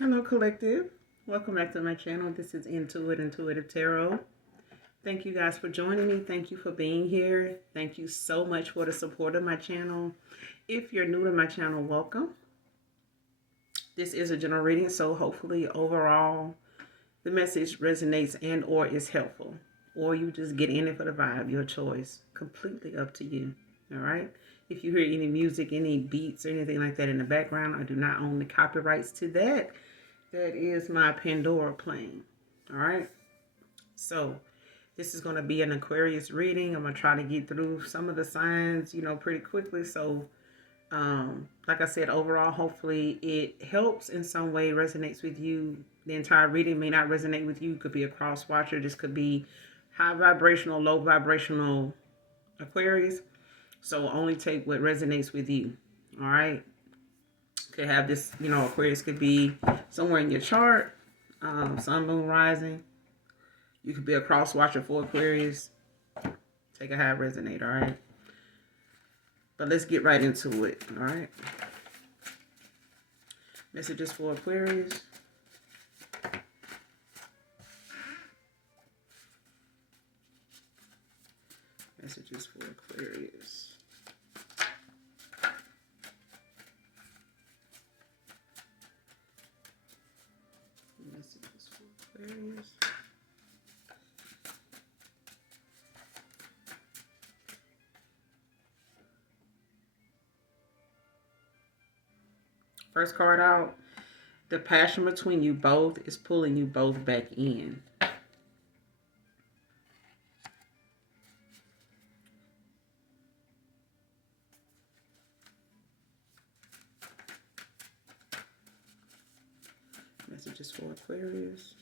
Hello, Collective. Welcome back to my channel. This is Intuitive Tarot. Thank you guys for joining me. Thank you for being here. Thank you so much for the support of my channel. If you're new to my channel, welcome. This is a general reading, so hopefully overall the message resonates and or is helpful. Or you just get in it for the vibe, your choice. Completely up to you. All right? If you hear any music, any beats or anything like that in the background, I do not own the copyrights to that. That is my Pandora playing. All right. So this is going to be an Aquarius reading. I'm going to try to get through some of the signs, pretty quickly. So, like I said, overall, hopefully it helps in some way, resonates with you. The entire reading may not resonate with you. It could be a cross watcher. This could be high vibrational, low vibrational Aquarius. So only take what resonates with you. All right. Could have this, Aquarius could be somewhere in your chart, sun, moon, rising. You could be a cross watcher for Aquarius. Take a high resonate, all right? But let's get right into it, all right? Messages for Aquarius. Messages for Aquarius. Messages for Aquarius. First card out. The passion between you both is pulling you both back in. Messages for Aquarius.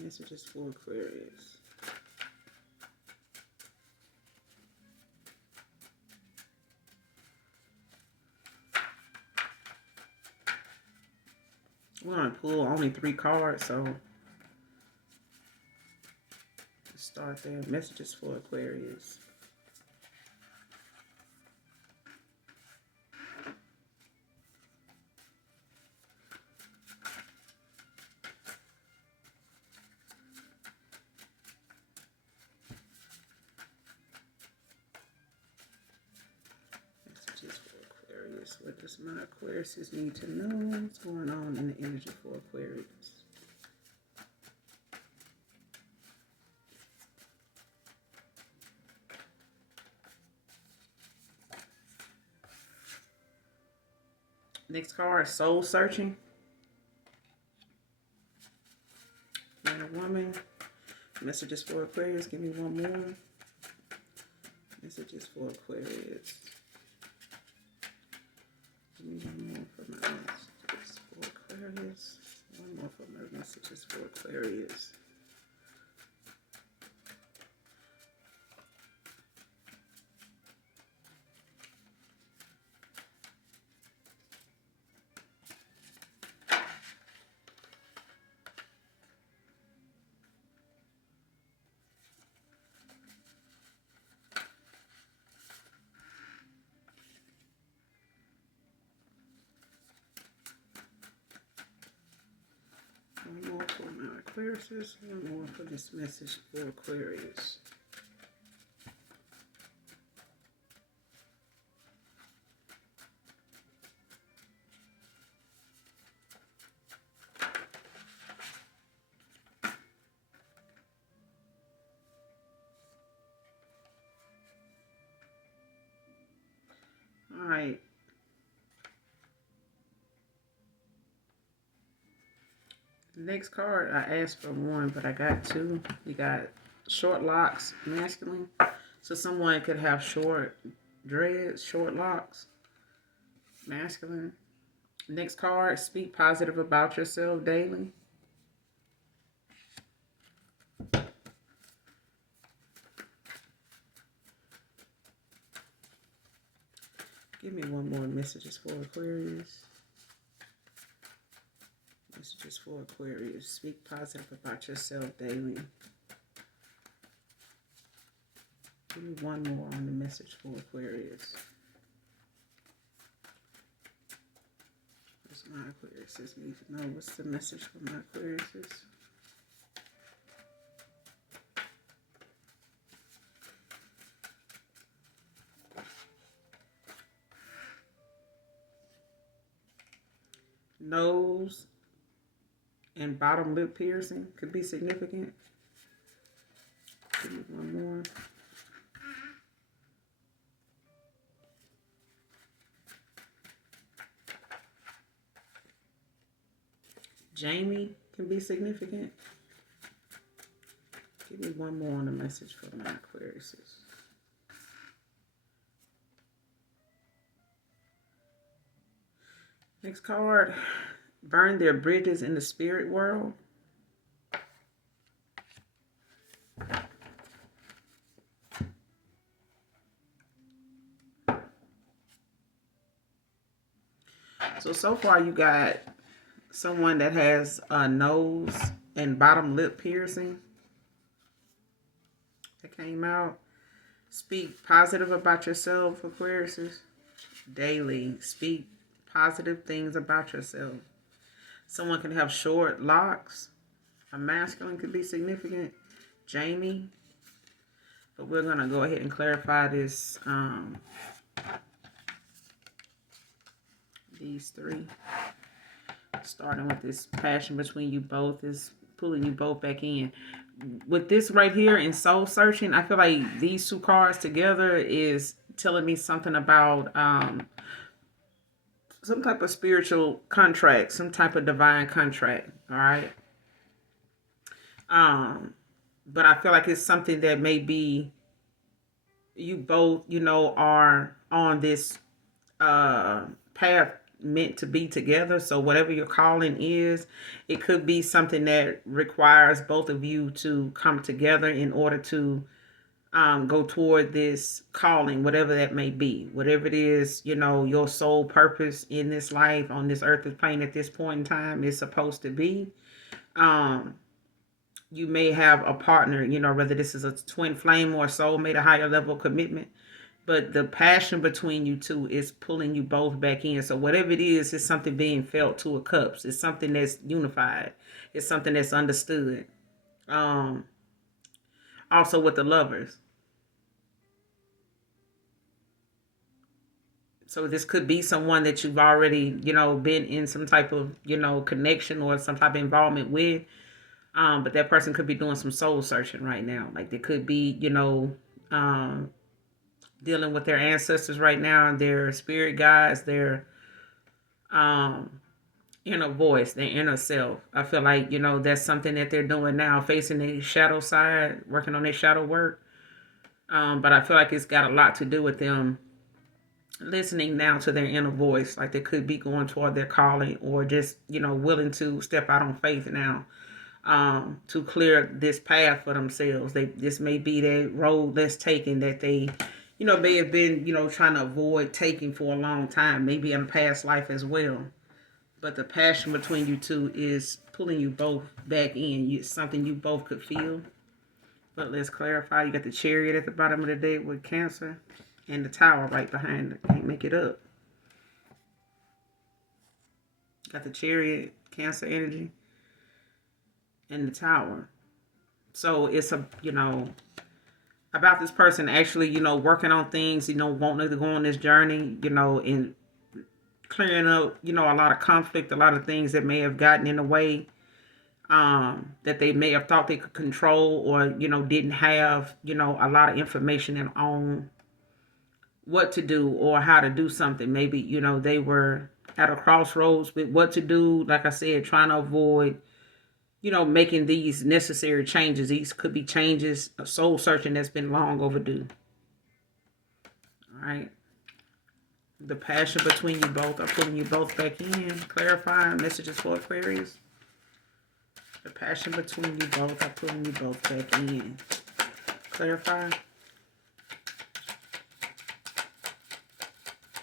Messages for Aquarius. We're going to pull only 3 cards, so let's start there. Messages for Aquarius. Messages for Aquarius. What does my Aquarius need to know? What's going on in the energy for Aquarius? Next card, soul searching. Man or woman. Messages for Aquarius. Give me one more. Messages for Aquarius. Give me one more for my messages for Aquarius. One more for my messages for Aquarius. One more for my Aquarius. One more for this message for Aquarius. All right. Next card, I asked for one, but I got 2. We got short locks, masculine. So someone could have short dreads, short locks, masculine. Next card, speak positive about yourself daily. Give me one more messages for Aquarius. Messages for Aquarius. Speak positive about yourself daily. Give me one more on the message for Aquarius. There's My Aquariuses need to know what's the message for my Aquariuses. Nose and bottom lip piercing could be significant. Give me one more. Jamie can be significant. Give me one more on the message for my Aquariuses. Next card, burn their bridges in the spirit world. So far you got someone that has a nose and bottom lip piercing. That came out. Speak positive about yourself, Aquariuses. Daily. Speak positive things about yourself. Someone can have short locks. A masculine could be significant. Jamie. But we're going to go ahead and clarify this. These three. Starting with this passion between you both is pulling you both back in. With this right here in soul searching, I feel like these two cards together is telling me something about some type of spiritual contract, some type of divine contract. All right. But I feel like it's something that maybe you both, are on this path meant to be together. So whatever your calling is, it could be something that requires both of you to come together in order to go toward this calling, whatever that may be, whatever it is, your sole purpose in this life on this earthly plane at this point in time is supposed to be. You may have a partner, whether this is a twin flame or a soulmate, a higher level commitment. But the passion between you two is pulling you both back in. So whatever it is, it's something being felt to a cups. It's something that's unified. It's something that's understood. Also with the lovers. So this could be someone that you've already, been in some type of, connection or some type of involvement with. But that person could be doing some soul searching right now. Like they could be, dealing with their ancestors right now and their spirit guides, their inner voice, their inner self. I feel like, that's something that they're doing now, facing the shadow side, working on their shadow work. But I feel like it's got a lot to do with them listening now to their inner voice. Like they could be going toward their calling or just, willing to step out on faith now. To clear this path for themselves. This may be the road less taken that they, may have been, trying to avoid taking for a long time, maybe in a past life as well. But the passion between you two is pulling you both back in. It's something you both could feel. But let's clarify. You got the Chariot at the bottom of the deck with Cancer and the Tower right behind it. Can't make it up. Got the Chariot, Cancer energy, and the Tower. So it's about this person actually, working on things, wanting to go on this journey, and clearing up, a lot of conflict, a lot of things that may have gotten in the way, that they may have thought they could control or, didn't have, a lot of information on what to do or how to do something. Maybe, they were at a crossroads with what to do. Like I said, trying to avoid, making these necessary changes. These could be changes of soul searching that's been long overdue. All right. The passion between you both are pulling you both back in. Clarifying messages for Aquarius. The passion between you both are pulling you both back in. Clarify.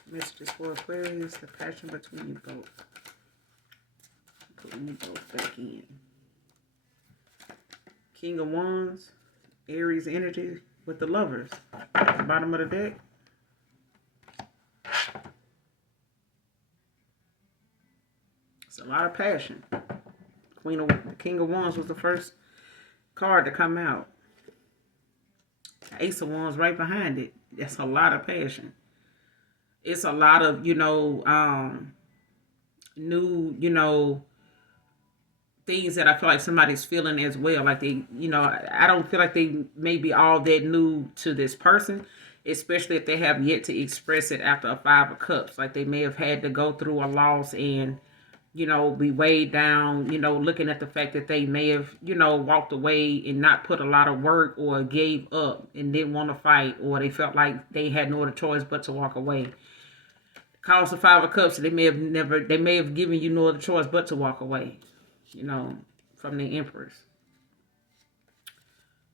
Messages for Aquarius. The passion between you both. Pulling you both back in. King of Wands, Aries energy with the Lovers at the bottom of the deck. It's a lot of passion. The King of Wands was the first card to come out. Ace of Wands right behind it. That's a lot of passion. It's a lot of, new, things that I feel like somebody's feeling as well. Like they, I don't feel like they may be all that new to this person, especially if they have yet to express it after a Five of Cups. Like they may have had to go through a loss and, be weighed down, looking at the fact that they may have, walked away and not put a lot of work or gave up and didn't want to fight, or they felt like they had no other choice but to walk away. Cause the Five of Cups, they may have given you no other choice but to walk away, from the Empress.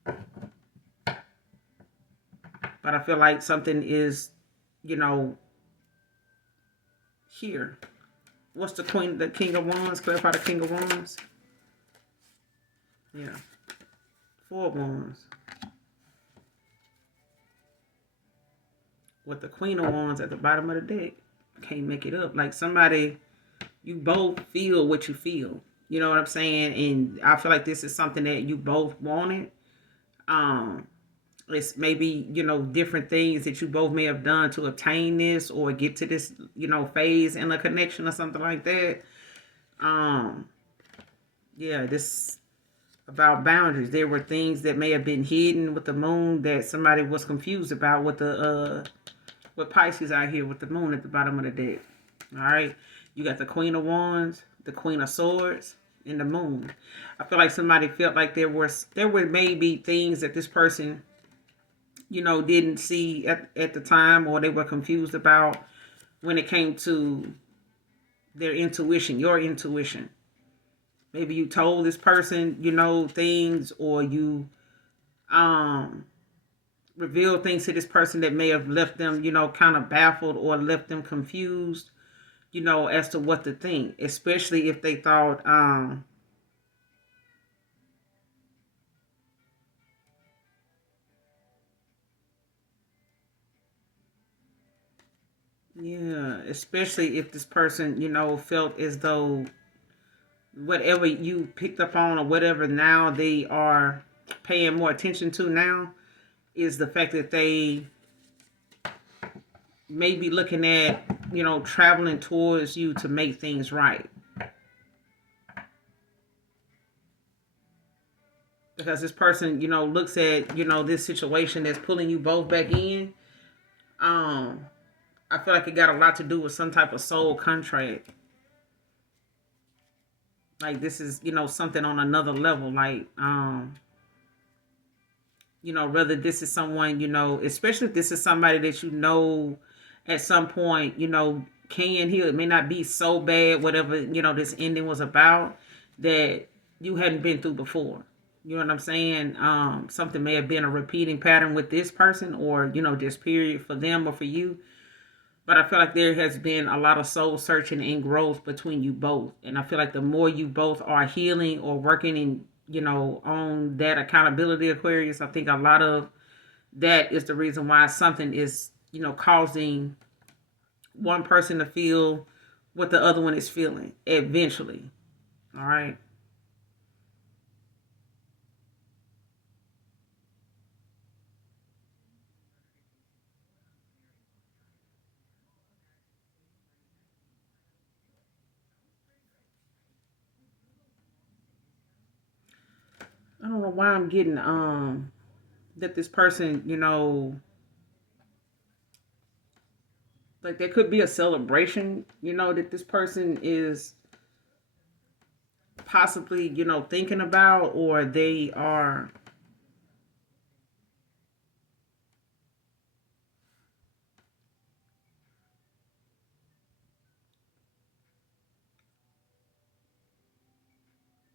But I feel like something is, here. What's the King of Wands? Clarify the King of Wands. Yeah. Four of Wands. With the Queen of Wands at the bottom of the deck. Can't make it up. Like somebody, you both feel what you feel. You know what I'm saying? And I feel like this is something that you both wanted. It's maybe, different things that you both may have done to obtain this or get to this, phase in a connection or something like that. Yeah, this about boundaries. There were things that may have been hidden with the moon that somebody was confused about with with Pisces out here with the moon at the bottom of the deck. All right. You got the Queen of Wands, the Queen of Swords, and the moon. I feel like somebody felt like there were maybe things that this person, didn't see at the time, or they were confused about when it came to their intuition, your intuition. Maybe you told this person, things, or you revealed things to this person that may have left them, kind of baffled or left them confused, as to what to think, especially if they thought, yeah, especially if this person, felt as though whatever you picked up on or whatever now they are paying more attention to now is the fact that they may be looking at, traveling towards you to make things right. Because this person, looks at, this situation that's pulling you both back in. I feel like it got a lot to do with some type of soul contract. Like this is, something on another level. Like, whether this is someone, especially if this is somebody that at some point, can heal. It may not be so bad, whatever, this ending was about, that you hadn't been through before. You know what I'm saying? Something may have been a repeating pattern with this person, or, this period for them or for you. But I feel like there has been a lot of soul searching and growth between you both. And I feel like the more you both are healing or working in, on that accountability, Aquarius, I think a lot of that is the reason why something is, causing one person to feel what the other one is feeling eventually. All right. I don't know why I'm getting that this person, like there could be a celebration, that this person is possibly, thinking about, or they are,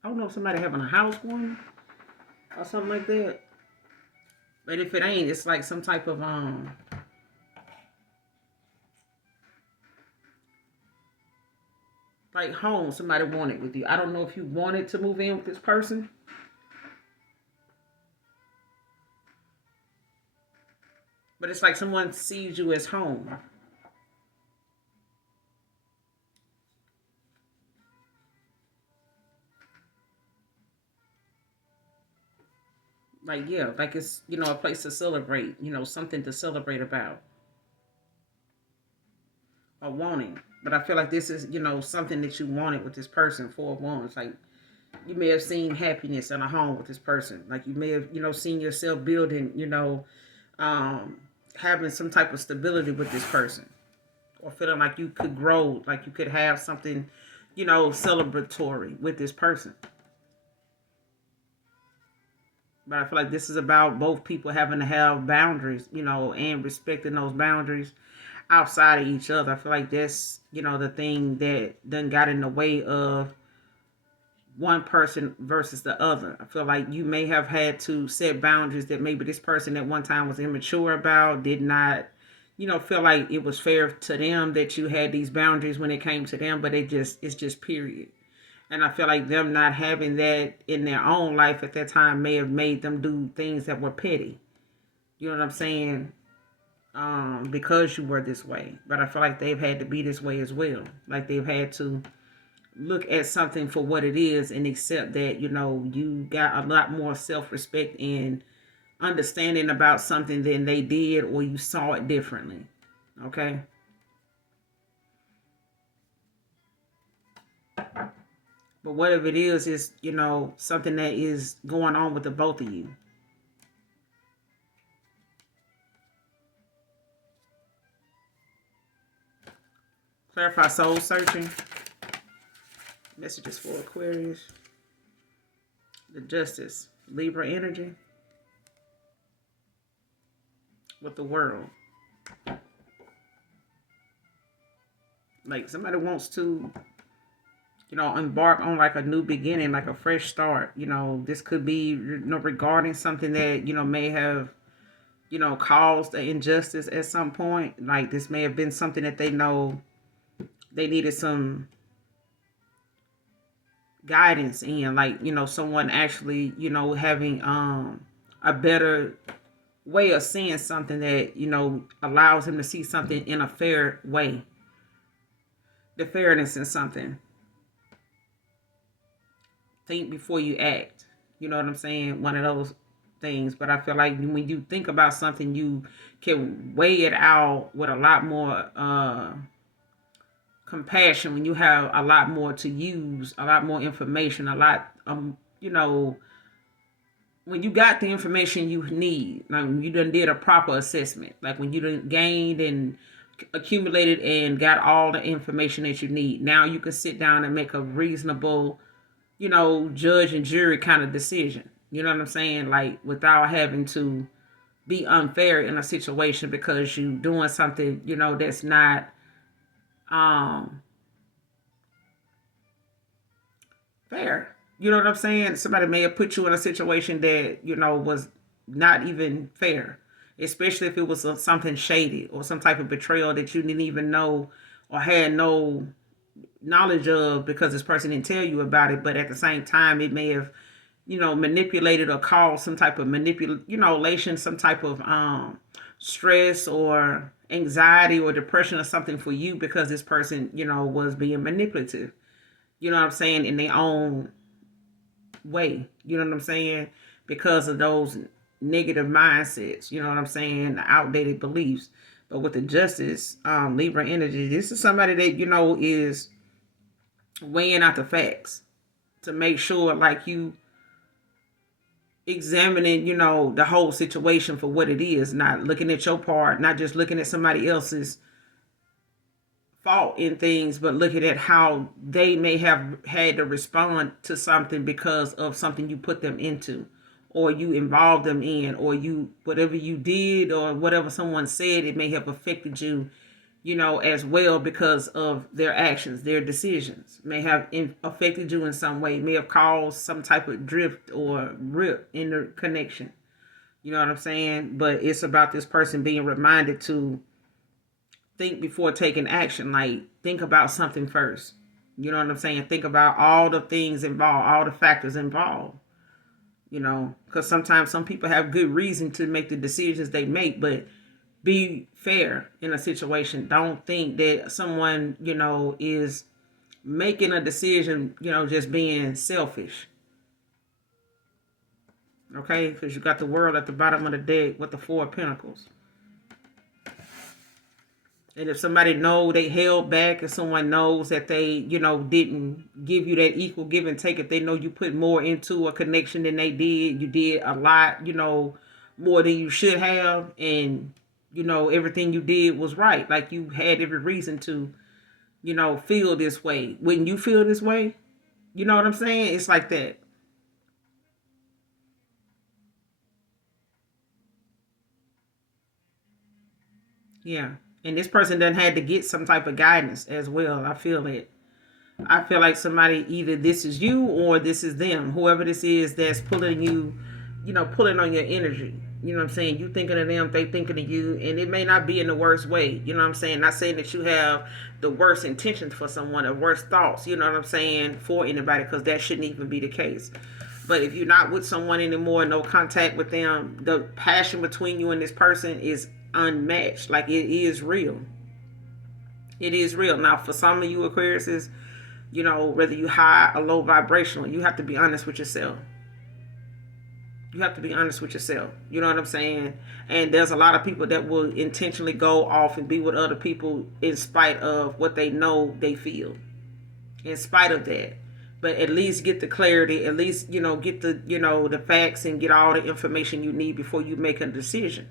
I don't know, if somebody having a housewarming or something like that. But if it ain't, it's like some type of like home somebody wanted with you. I don't know if you wanted to move in with this person, but it's like someone sees you as home. Like, yeah, like it's, a place to celebrate, something to celebrate about or wanting. But I feel like this is, something that you wanted with this person for once. Like, you may have seen happiness in a home with this person. Like, you may have, seen yourself building, um, having some type of stability with this person, or feeling like you could grow, like you could have something, celebratory with this person. But I feel like this is about both people having to have boundaries, and respecting those boundaries outside of each other. I feel like that's, the thing that done got in the way of one person versus the other. I feel like you may have had to set boundaries that maybe this person at one time was immature about, did not, feel like it was fair to them that you had these boundaries when it came to them, but it's just period. And I feel like them not having that in their own life at that time may have made them do things that were petty. You know what I'm saying? Because you were this way. But I feel like they've had to be this way as well. Like they've had to look at something for what it is and accept that, you got a lot more self-respect and understanding about something than they did, or you saw it differently. Okay? But whatever it is, something that is going on with the both of you. Clarify soul searching. Messages for Aquarius. The Justice. Libra energy. With the World. Like somebody wants to, embark on like a new beginning, like a fresh start. This could be, regarding something that, may have, caused an injustice at some point. Like this may have been something that they know they needed some guidance in, like, someone actually, having a better way of seeing something that, allows him to see something in a fair way. The fairness in something. Think before you act. You know what I'm saying? One of those things. But I feel like when you think about something, you can weigh it out with a lot more compassion, when you have a lot more to use, a lot more information, a lot, when you got the information you need, like when you done did a proper assessment, like when you done gained and accumulated and got all the information that you need, now you can sit down and make a reasonable, judge and jury kind of decision. You know what I'm saying? Like without having to be unfair in a situation because you doing something, that's not um fair. You know what I'm saying? Somebody may have put you in a situation that, was not even fair, especially if it was something shady or some type of betrayal that you didn't even know or had no knowledge of because this person didn't tell you about it. But at the same time, it may have, manipulated or caused some type of manipulation, some type of stress or anxiety or depression or something for you because this person, was being manipulative. You know what I'm saying? In their own way. You know what I'm saying? Because of those negative mindsets. You know what I'm saying? The outdated beliefs. But with the Justice, Libra energy, this is somebody that, is weighing out the facts to make sure, like, you examining, the whole situation for what it is, not looking at your part, not just looking at somebody else's fault in things, but looking at how they may have had to respond to something because of something you put them into, or you involved them in, or you, whatever you did or whatever someone said, it may have affected you, as well, because of their actions, their decisions may have affected you in some way, may have caused some type of drift or rip in the connection. You know what I'm saying? But it's about this person being reminded to think before taking action. Like, think about something first. You know what I'm saying? Think about all the things involved, all the factors involved. Because sometimes some people have good reason to make the decisions they make, but be fair in a situation. Don't think that someone, is making a decision, just being selfish. Okay, because you got the world at the bottom of the deck with the Four of Pentacles. And if somebody know they held back, if someone knows that they, didn't give you that equal give and take, if they know you put more into a connection than they did, you did a lot, more than you should have, and, everything you did was right. Like you had every reason to, feel this way. Wouldn't you feel this way? You know what I'm saying? It's like that. Yeah. And this person done had to get some type of guidance as well. I feel it. I feel like somebody, either this is you or this is them. Whoever this is that's pulling you, pulling on your energy. You know what I'm saying? You thinking of them, they thinking of you, and it may not be in the worst way. You know what I'm saying? Not saying that you have the worst intentions for someone or worst thoughts, you know what I'm saying, for anybody, because that shouldn't even be the case. But if you're not with someone anymore, no contact with them, the passion between you and this person is unmatched. Like, it is real. It is real. Now, for some of you Aquariuses, whether you high or low vibrational, you have to be honest with yourself. You have to be honest with yourself. You know what I'm saying? And there's a lot of people that will intentionally go off and be with other people in spite of what they know they feel. In spite of that. But at least get the clarity, at least, get the facts and get all the information you need before you make a decision.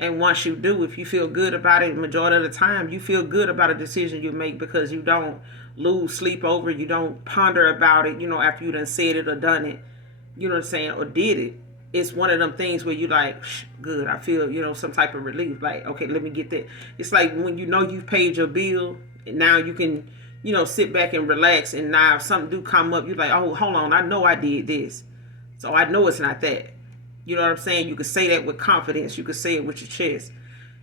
And once you do, if you feel good about it, majority of the time, you feel good about a decision you make because you don't lose sleep over it. You don't ponder about it, after you done said it or done it, you know what I'm saying, or did it. It's one of them things where you like, good, I feel, some type of relief. Like, okay, let me get that. It's like when you've paid your bill and now you can, sit back and relax. And now if something do come up, you're like, oh, hold on, I know I did this. So I know it's not that. You know what I'm saying? You can say that with confidence. You can say it with your chest.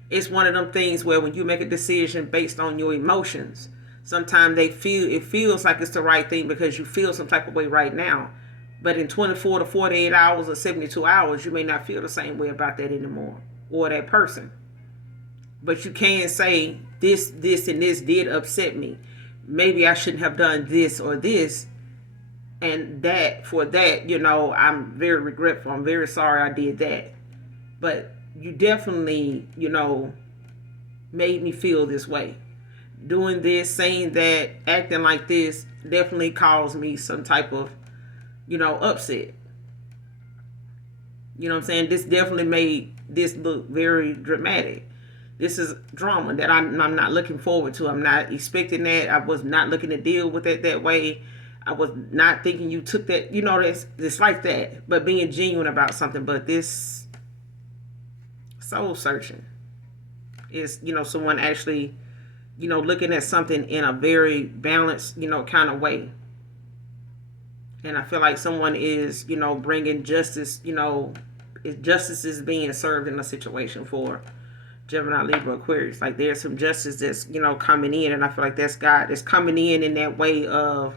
It's one of them things where when you make a decision based on your emotions, sometimes it feels like it's the right thing because you feel some type of way right now. But in 24 to 48 hours or 72 hours, you may not feel the same way about that anymore or that person. But you can say this, and this did upset me. Maybe I shouldn't have done this or this. And for that, I'm very regretful. I'm very sorry I did that. But you definitely, made me feel this way. Doing this, saying that, acting like this definitely caused me some type of, upset. You know what I'm saying? This definitely made this look very dramatic. This is drama that I'm not looking forward to. I'm not expecting that. I was not looking to deal with it that way. I was not thinking you took that, it's like that. But being genuine about something. But this soul searching is, someone actually, looking at something in a very balanced, kind of way. And I feel like someone is, bringing justice, justice is being served in a situation for Gemini, Libra, Aquarius. Like there's some justice that's, coming in. And I feel like that's God that's coming in that way of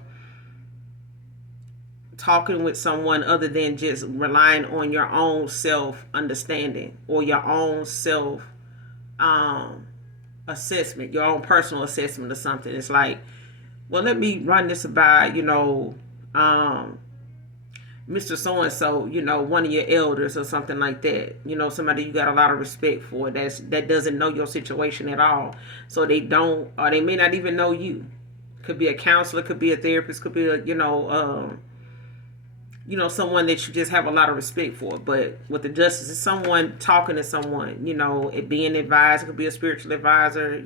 talking with someone other than just relying on your own self understanding or your own self assessment, your own personal assessment of something. It's like, well, let me run this by, Mr. So-and-so, one of your elders or something like that. Somebody you got a lot of respect for that doesn't know your situation at all. So they don't, or they may not even know you. Could be a counselor, could be a therapist, could be a, someone that you just have a lot of respect for. But with the justice, it's someone talking to someone, it being advised. It could be a spiritual advisor,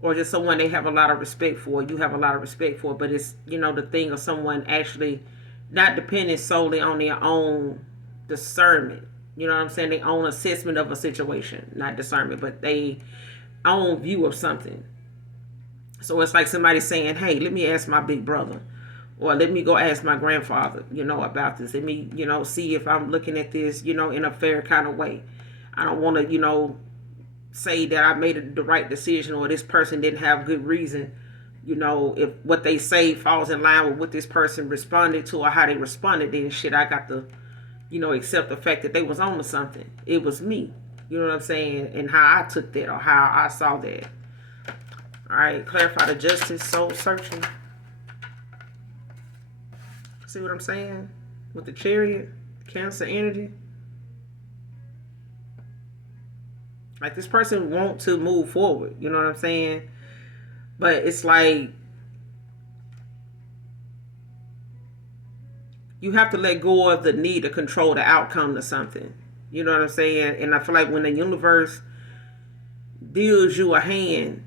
or just someone they have a lot of respect for. You have a lot of respect for, but it's, the thing of someone actually not depending solely on their own discernment. You know what I'm saying? Their own assessment of a situation, not discernment, but they own view of something. So it's like somebody saying, hey, let me ask my big brother. Or let me go ask my grandfather, about this. Let me, see if I'm looking at this, in a fair kind of way. I don't want to, say that I made the right decision or this person didn't have good reason. If what they say falls in line with what this person responded to or how they responded, then shit, I got to, accept the fact that they was on to something. It was me. You know what I'm saying? And how I took that or how I saw that. All right, clarify the justice, soul searching. See what I'm saying? with the Chariot, Cancer energy. Like this person want to move forward, you know what I'm saying? But it's like you have to let go of the need to control the outcome to something. You know what I'm saying? And I feel like when the universe deals you a hand,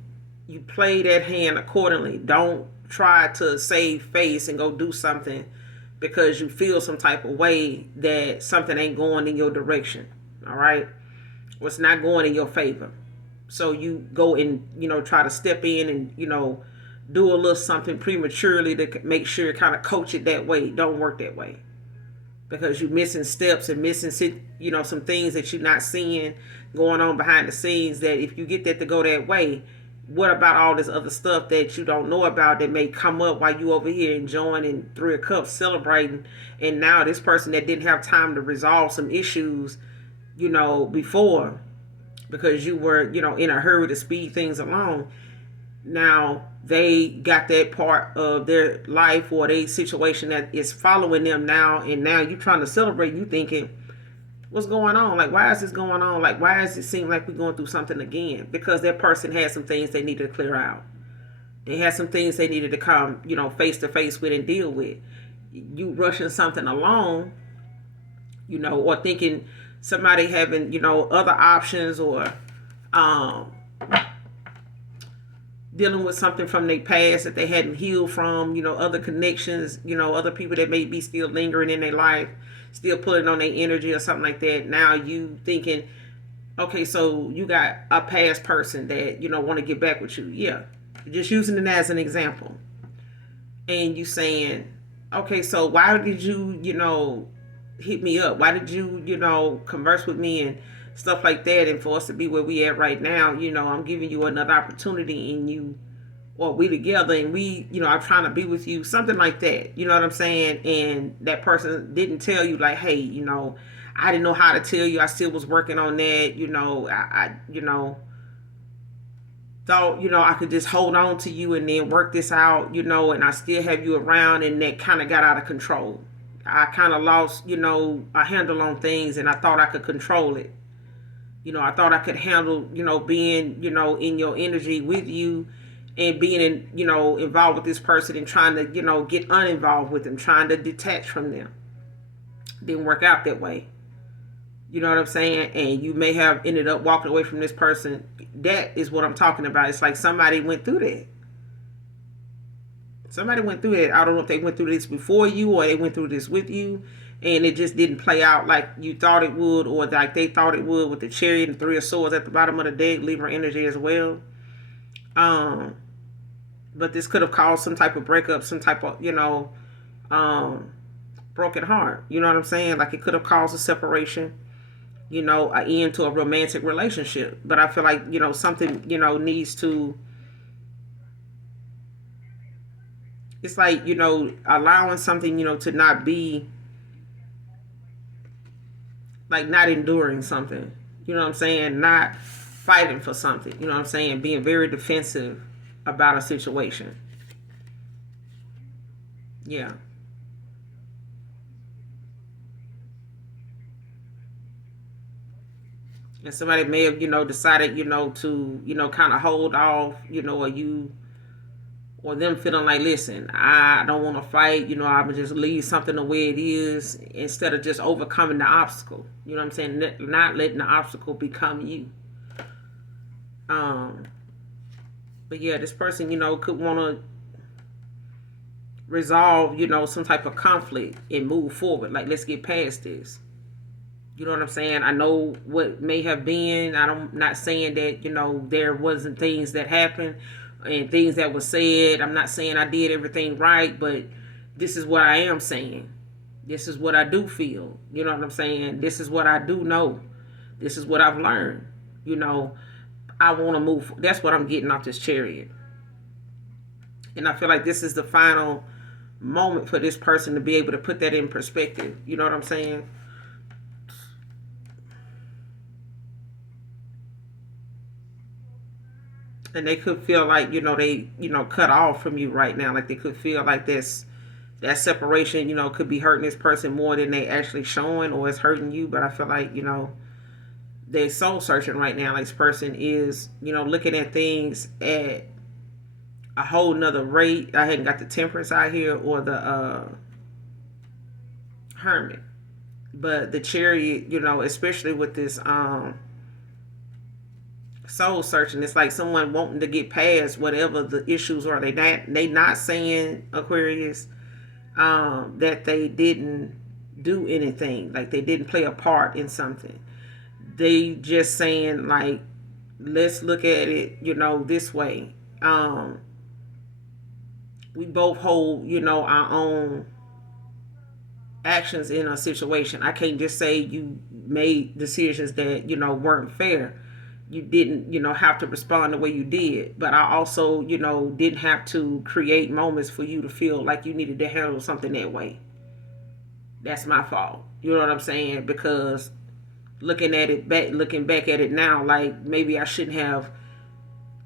you play that hand accordingly. Don't try to save face and go do something because you feel some type of way that something ain't going in your direction. All right? What's not going in your favor. So you go and, try to step in and, do a little something prematurely to make sure kind of coach it that way. It don't work that way. Because you're missing steps and missing, some things that you're not seeing going on behind the scenes, that if you get that to go that way, what about all this other stuff that you don't know about that may come up while you over here enjoying in Three of Cups, celebrating, and now this person that didn't have time to resolve some issues, before, because you were, in a hurry to speed things along, now they got that part of their life or their situation that is following them now, and now you trying to celebrate, you thinking, what's going on? Like, why is this going on? Like, why does it seem like we're going through something again? Because that person had some things they needed to clear out. They had some things they needed to come, face to face with and deal with. You rushing something along, or thinking somebody having, other options, or dealing with something from their past that they hadn't healed from, other connections, other people that may be still lingering in their life, still pulling on their energy or something like that. Now you thinking, okay, so you got a past person that, want to get back with you. Yeah. Just using it as an example. And you saying, okay, so why did you, hit me up? Why did you, converse with me and stuff like that? And for us to be where we at right now, I'm giving you another opportunity, and you, or we together, and we, I'm trying to be with you, something like that. You know what I'm saying? And that person didn't tell you, like, hey, I didn't know how to tell you. I still was working on that. Thought, I could just hold on to you and then work this out, and I still have you around, and that kind of got out of control. I kind of lost, a handle on things, and I thought I could control it. I thought I could handle, being, in your energy with you, and being involved with this person, and trying to, get uninvolved with them, trying to detach from them. Didn't work out that way. You know what I'm saying? And you may have ended up walking away from this person. That is what I'm talking about. It's like somebody went through that. Somebody went through that. I don't know if they went through this before you, or they went through this with you, and it just didn't play out like you thought it would, or like they thought it would, with the Chariot and Three of Swords at the bottom of the deck, Libra energy as well. But this could have caused some type of breakup, some type of, broken heart. You know what I'm saying? Like it could have caused a separation, an end to a romantic relationship. But I feel like, something, needs to, it's like, allowing something, to not be, like not enduring something. You know what I'm saying? Not fighting for something. You know what I'm saying? Being very defensive about a situation. Yeah. And somebody may have, decided, to, kind of hold off, or you, or them feeling like, listen, I don't want to fight, I'm going to just leave something the way it is, instead of just overcoming the obstacle. You know what I'm saying? Not letting the obstacle become you. But yeah, this person, could want to resolve, some type of conflict and move forward. Like, let's get past this. You know what I'm saying? I know what may have been. I'm not saying that, there wasn't things that happened and things that were said. I'm not saying I did everything right, but this is what I am saying. This is what I do feel. You know what I'm saying? This is what I do know. This is what I've learned. I want to move. That's what I'm getting off this Chariot. And I feel like this is the final moment for this person to be able to put that in perspective. You know what I'm saying? And they could feel like, they, cut off from you right now. Like they could feel like this that separation, could be hurting this person more than they actually showing, or it's hurting you. But I feel like, they're soul searching right now. Like this person is, looking at things at a whole nother rate. I hadn't got the Temperance out here or the Hermit. But the Chariot, especially with this soul searching, it's like someone wanting to get past whatever the issues are. They not saying, Aquarius, that they didn't do anything, like they didn't play a part in something. They just saying, like, let's look at it, this way. We both hold, our own actions in a situation. I can't just say you made decisions that, weren't fair. You didn't, have to respond the way you did. But I also, didn't have to create moments for you to feel like you needed to handle something that way. That's my fault. You know what I'm saying? Because looking back at it now, like maybe I shouldn't have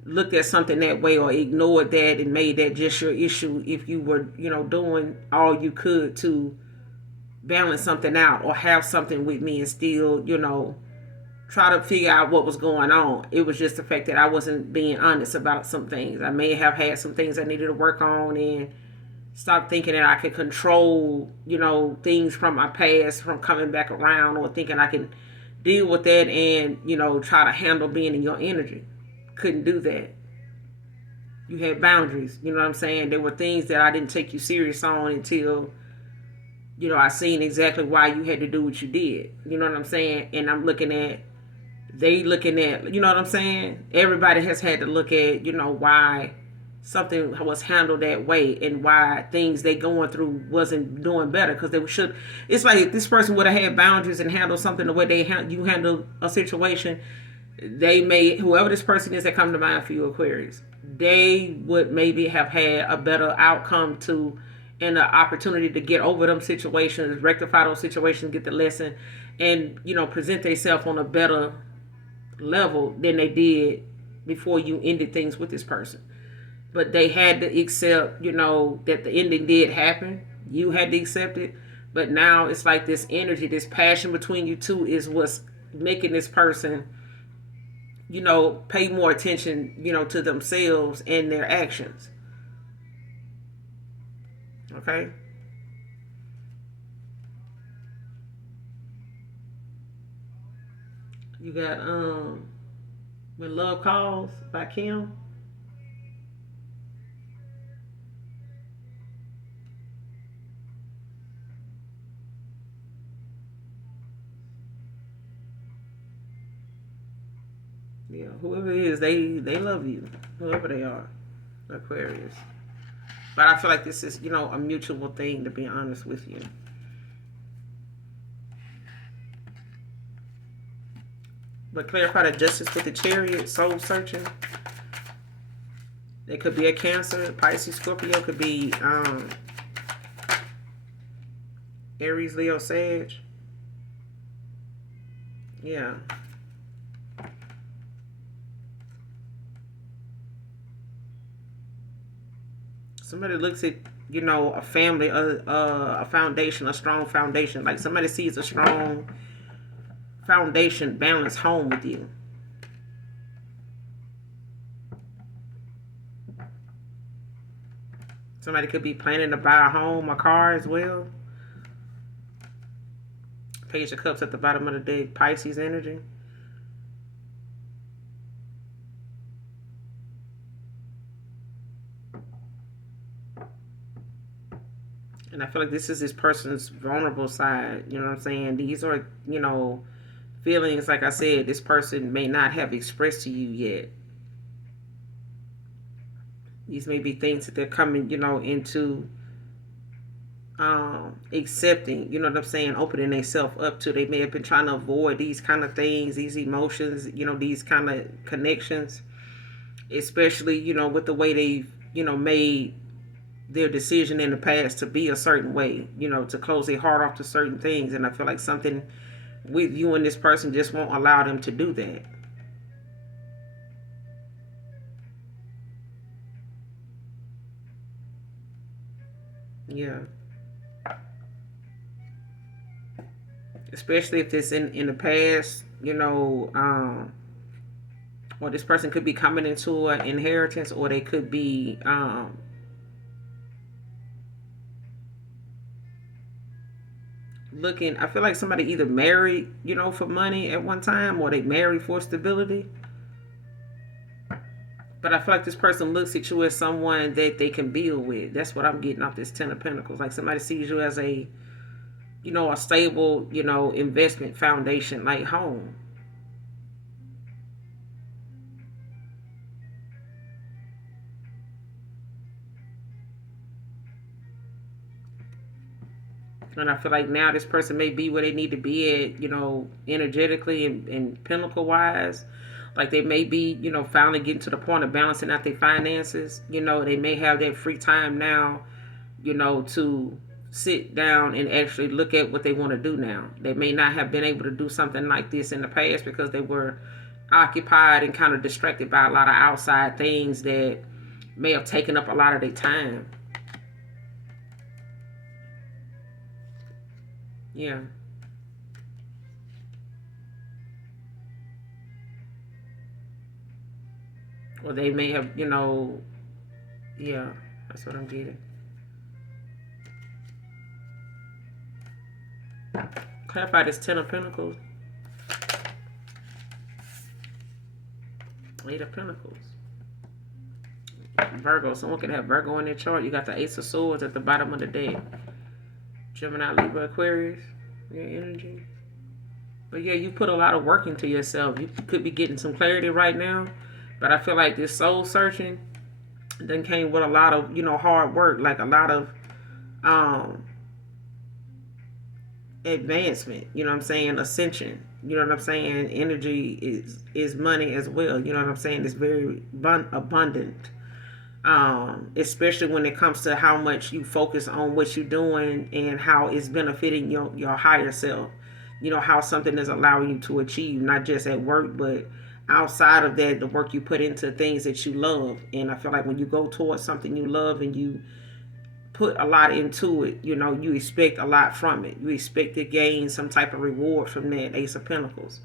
looked at something that way or ignored that and made that just your issue if you were, doing all you could to balance something out or have something with me and still, try to figure out what was going on. It was just the fact that I wasn't being honest about some things. I may have had some things I needed to work on and stop thinking that I could control, things from my past from coming back around, or thinking I can deal with that and, try to handle being in your energy. Couldn't do that. You had boundaries, you know what I'm saying? There were things that I didn't take you serious on until, I seen exactly why you had to do what you did. You know what I'm saying? And I'm looking at, you know what I'm saying? Everybody has had to look at, why something was handled that way and why things they going through wasn't doing better, because they should. It's like if this person would have had boundaries and handled something the way you handle a situation, they may, whoever this person is that come to mind for you, Aquarius, they would maybe have had a better outcome to, and an opportunity to get over them situations, rectify those situations, get the lesson, and present themselves on a better level than they did before you ended things with this person. But they had to accept, that the ending did happen. You had to accept it. But now it's like this energy, this passion between you two is what's making this person, pay more attention, to themselves and their actions. Okay? You got When Love Calls by Kim. Yeah, whoever it is, they love you. Whoever they are. Aquarius. But I feel like this is, a mutual thing, to be honest with you. But clarify the justice with the Chariot, soul searching. It could be a Cancer, Pisces, Scorpio. Could be Aries, Leo, Sag. Yeah. Somebody looks at, a family, a foundation, a strong foundation. Like somebody sees a strong foundation, balanced home with you. Somebody could be planning to buy a home, a car as well. Page of Cups at the bottom of the deck, Pisces energy. And I feel like this is this person's vulnerable side. You know what I'm saying? These are, feelings, like I said, this person may not have expressed to you yet. These may be things that they're coming, into accepting, you know what I'm saying, opening themselves up to. They may have been trying to avoid these kind of things, these emotions, these kind of connections, especially, with the way they've, made their decision in the past to be a certain way, to close their heart off to certain things. And I feel like something with you and this person just won't allow them to do that. Yeah. Especially if it's in the past, or this person could be coming into an inheritance, or they could be looking. I feel like somebody either married, for money at one time, or they married for stability. But I feel like this person looks at you as someone that they can build with. That's what I'm getting off this Ten of Pentacles. Like somebody sees you as a stable, investment foundation, like home. And I feel like now this person may be where they need to be at, energetically and pinnacle wise. Like they may be, finally getting to the point of balancing out their finances. They may have that free time now, to sit down and actually look at what they want to do now. They may not have been able to do something like this in the past because they were occupied and kind of distracted by a lot of outside things that may have taken up a lot of their time. Yeah. Or they may have, yeah, that's what I'm getting. Clarify this Ten of Pentacles. Eight of Pentacles. Virgo. Someone can have Virgo in their chart. You got the Ace of Swords at the bottom of the deck. Gemini, Libra, Aquarius. Your energy. But yeah, you put a lot of work into yourself. You could be getting some clarity right now. But I feel like this soul searching then came with a lot of, hard work. Like a lot of advancement. You know what I'm saying? Ascension. You know what I'm saying? Energy is money as well. You know what I'm saying? It's very abundant. Especially when it comes to how much you focus on what you're doing and how it's benefiting your higher self. How something is allowing you to achieve, not just at work, but outside of that, the work you put into things that you love. And I feel like when you go towards something you love and you put a lot into it, you expect a lot from it. You expect to gain some type of reward from that Ace of Pentacles.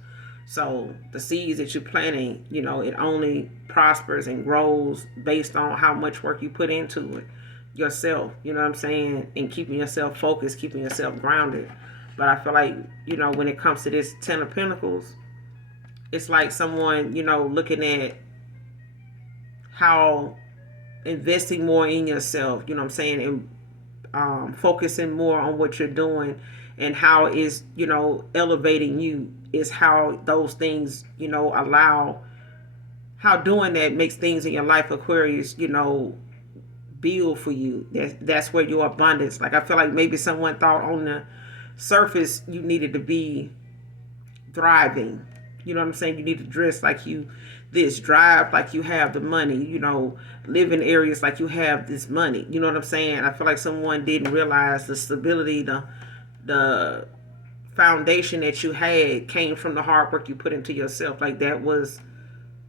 So the seeds that you're planting, it only prospers and grows based on how much work you put into it yourself, you know what I'm saying? And keeping yourself focused, keeping yourself grounded. But I feel like, when it comes to this Ten of Pentacles, it's like someone, looking at how investing more in yourself, you know what I'm saying, and focusing more on what you're doing and how it's, elevating you is how those things, allow, how doing that makes things in your life, Aquarius, build for you. That's where your abundance, like I feel like maybe someone thought on the surface you needed to be thriving. You know what I'm saying? You need to dress like you this, drive like you have the money, live in areas like you have this money. You know what I'm saying? I feel like someone didn't realize the stability, the foundation that you had came from the hard work you put into yourself. Like that was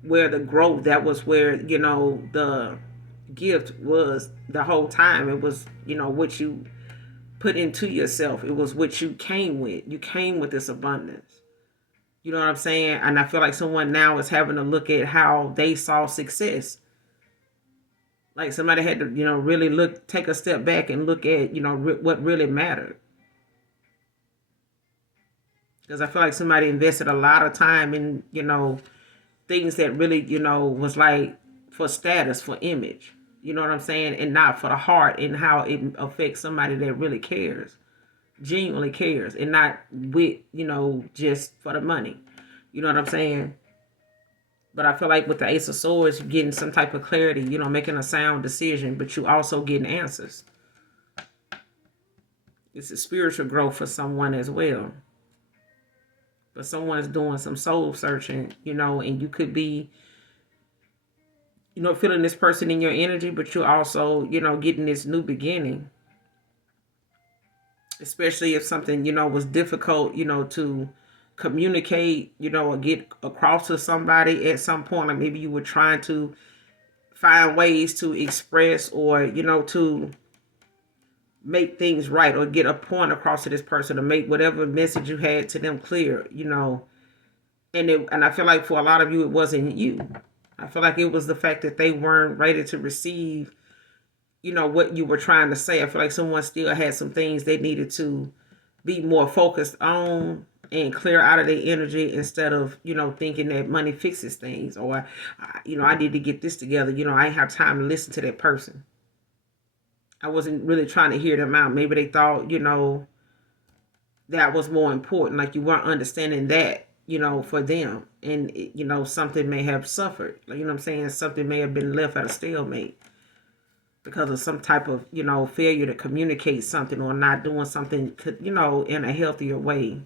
where the growth, that was where, the gift was the whole time. It was, what you put into yourself. It was what you came with. You came with this abundance. You know what I'm saying? And I feel like someone now is having to look at how they saw success. Like somebody had to, really take a step back and look at, what really mattered. Because I feel like somebody invested a lot of time in, things that really, was like for status, for image. You know what I'm saying? And not for the heart and how it affects somebody that really cares. Genuinely cares, and not with, just for the money. You know what I'm saying? But I feel like with the Ace of Swords, you're getting some type of clarity, making a sound decision, but you also getting answers. It's a spiritual growth for someone as well. But someone's doing some soul searching, and you could be, feeling this person in your energy, but you're also, getting this new beginning. Especially if something, was difficult, to communicate, or get across to somebody at some point. Like maybe you were trying to find ways to express or, to make things right or get a point across to this person or make whatever message you had to them clear, and I feel like for a lot of you, it wasn't you. I feel like it was the fact that they weren't ready to receive, what you were trying to say. I feel like someone still had some things they needed to be more focused on and clear out of their energy instead of, thinking that money fixes things or, I need to get this together. I ain't have time to listen to that person. I wasn't really trying to hear them out. Maybe they thought, that was more important. Like you weren't understanding that, for them. And, something may have suffered. Like, you know what I'm saying? Something may have been left at a stalemate because of some type of, failure to communicate something or not doing something, in a healthier way.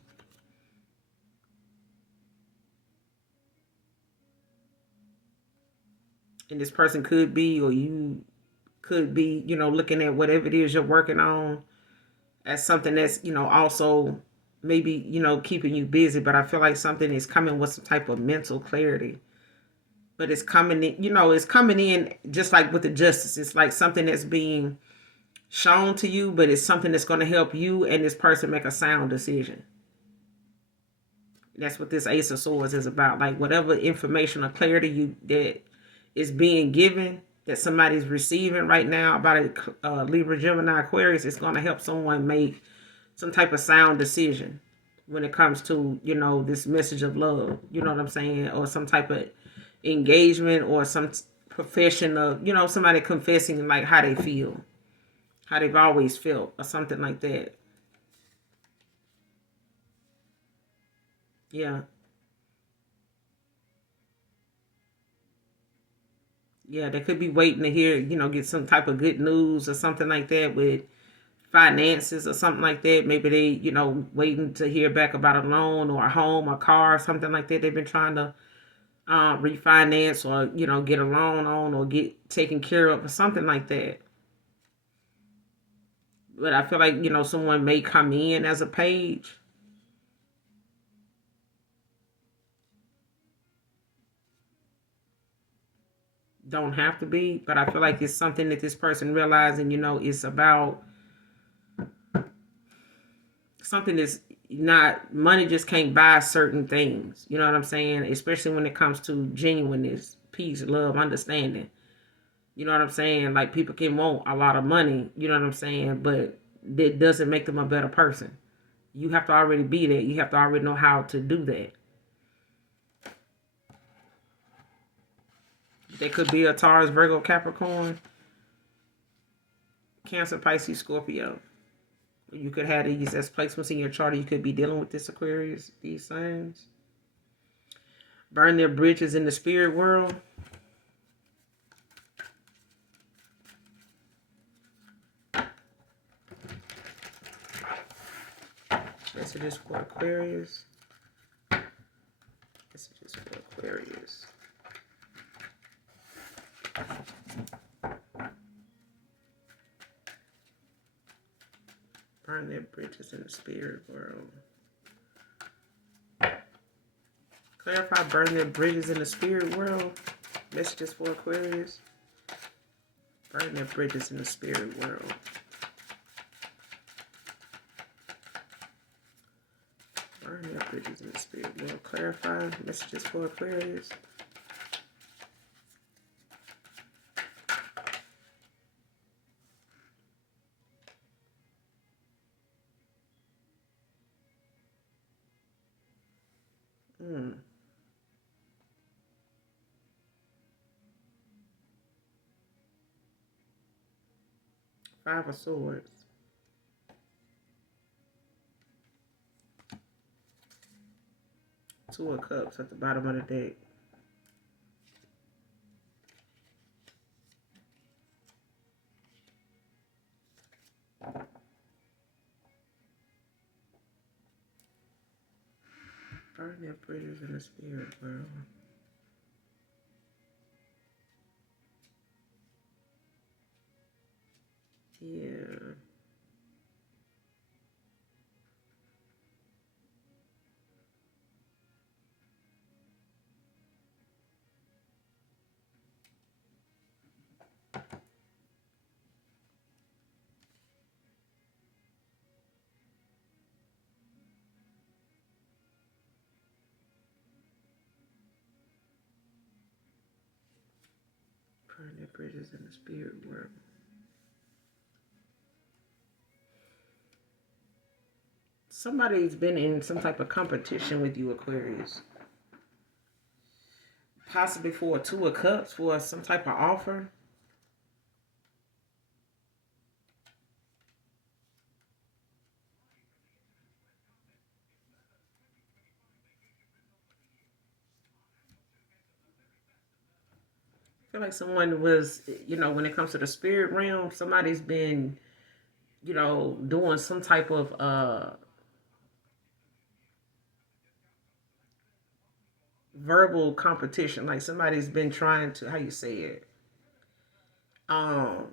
And this person could be, or you could be, looking at whatever it is you're working on as something that's, also maybe, keeping you busy. But I feel like something is coming with some type of mental clarity. But it's coming in, it's coming in just like with the justice. It's like something that's being shown to you, but it's something that's going to help you and this person make a sound decision. That's what this Ace of Swords is about. Like whatever information or clarity that is being given, that somebody's receiving right now about a Libra, Gemini, Aquarius, it's going to help someone make some type of sound decision when it comes to, this message of love. You know what I'm saying? Or some type of engagement or some profession of, somebody confessing like how they feel, how they've always felt or something like that. Yeah. Yeah, they could be waiting to hear, get some type of good news or something like that with finances or something like that. Maybe they, waiting to hear back about a loan or a home or car or something like that. They've been trying to refinance or, get a loan on or get taken care of or something like that. But I feel like, someone may come in as a page. Don't have to be, but I feel like it's something that this person realizing, it's about something that's not, money just can't buy certain things. You know what I'm saying? Especially when it comes to genuineness, peace, love, understanding. You know what I'm saying? Like people can want a lot of money, you know what I'm saying? But that doesn't make them a better person. You have to already be there. You have to already know how to do that. They could be a Taurus, Virgo, Capricorn, Cancer, Pisces, Scorpio. You could have these as placements in your chart. You could be dealing with this Aquarius, these signs. Burn their bridges in the spirit world. Messages for Aquarius. Messages for Aquarius. Burn their bridges in the spirit world. Clarify, burn their bridges in the spirit world. Messages for Aquarius. Burn their bridges in the spirit world. Burn their bridges in the spirit world. Clarify, messages for Aquarius. Five of Swords. Two of Cups at the bottom of the deck. Burn their bridges in the spirit world. Yeah. Burn their bridges in the spirit world. Somebody's been in some type of competition with you, Aquarius. Possibly for a Two of Cups, for some type of offer. I feel like someone was, when it comes to the spirit realm, somebody's been, doing some type of verbal competition. Like somebody's been trying to, how you say it? Um,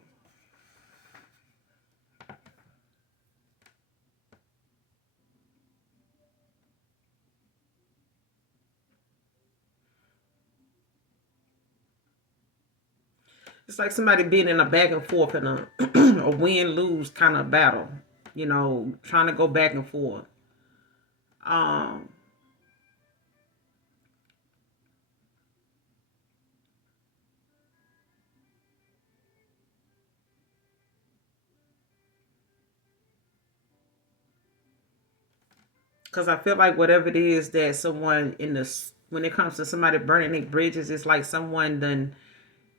it's like somebody being in a back and forth in a win lose kind of battle. Trying to go back and forth. Um, because I feel like whatever it is that someone in this, when it comes to somebody burning their bridges, it's like someone done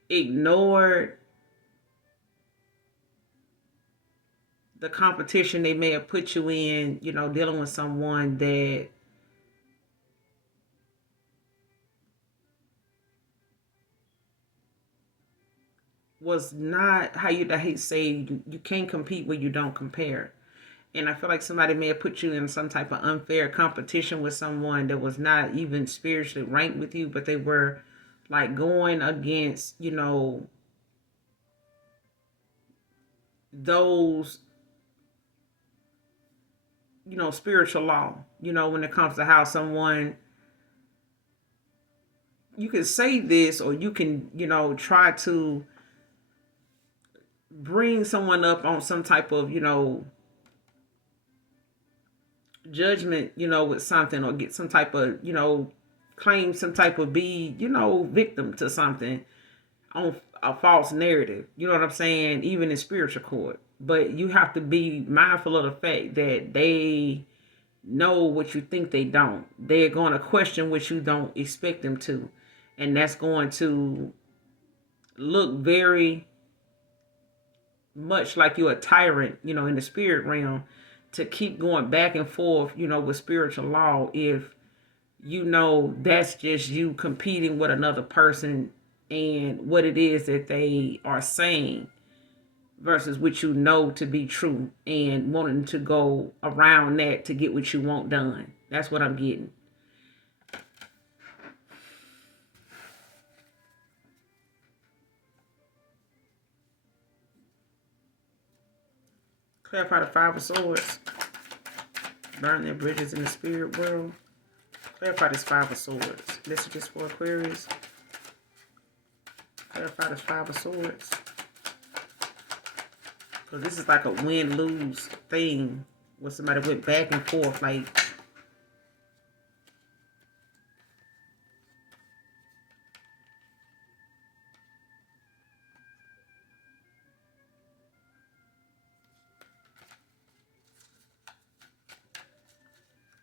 ignored the competition they may have put you in, dealing with someone that was not how you, I hate say, you can't compete where you don't compare. And I feel like somebody may have put you in some type of unfair competition with someone that was not even spiritually ranked with you, but they were like going against, those, spiritual law, when it comes to how someone, you can say this or you can, try to bring someone up on some type of, judgment, with something, or get some type of, claim some type of be, victim to something on a false narrative. You know what I'm saying? Even in spiritual court. But you have to be mindful of the fact that they know what you think they don't. They're going to question what you don't expect them to. And that's going to look very much like you're a tyrant, in the spirit realm, to keep going back and forth, with spiritual law, if that's just you competing with another person and what it is that they are saying versus what you know to be true, and wanting to go around that to get what you want done. That's what I'm getting. Clarify the Five of Swords. Burn their bridges in the spirit world. Clarify this Five of Swords. Messages for Aquarius. Clarify this Five of Swords. Because this is like a win-lose thing where somebody went back and forth. Like,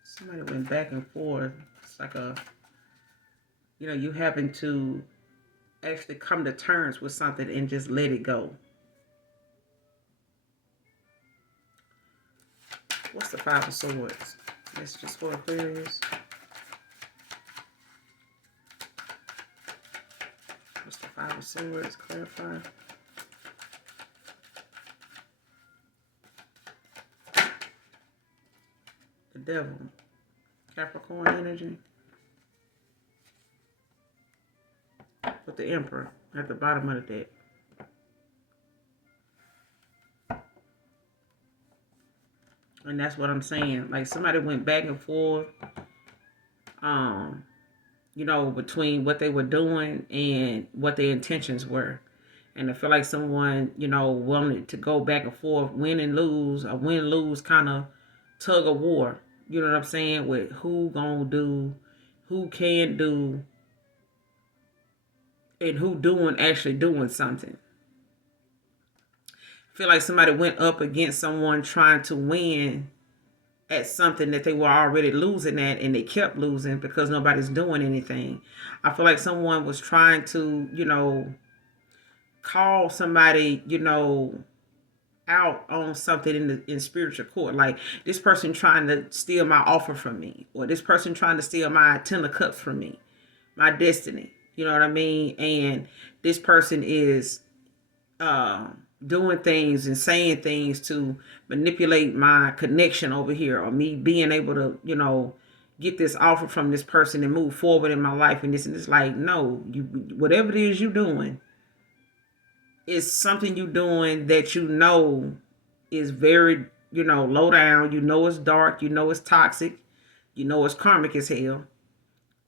somebody went back and forth. It's like a, you having to actually come to terms with something and just let it go. What's the Five of Swords? Messages for Aquarius. What's the Five of Swords? Clarify. The Devil. Capricorn energy. With the Emperor at the bottom of the deck. And that's what I'm saying. Like somebody went back and forth, between what they were doing and what their intentions were. And I feel like someone, wanted to go back and forth, win and lose, a win-lose kind of tug of war. You know what I'm saying? With who gonna do, who can do, and who actually doing something. I feel like somebody went up against someone trying to win at something that they were already losing at, and they kept losing because nobody's doing anything. I feel like someone was trying to, call somebody, out on something in spiritual court. Like this person trying to steal my offer from me, or this person trying to steal my 10 of cups from me, my destiny. You know what I mean? And this person is doing things and saying things to manipulate my connection over here, or me being able to, get this offer from this person and move forward in my life. And it's like, no, you, whatever it is you're doing, is something you doing that is very, low down. It's dark. It's toxic. It's karmic as hell.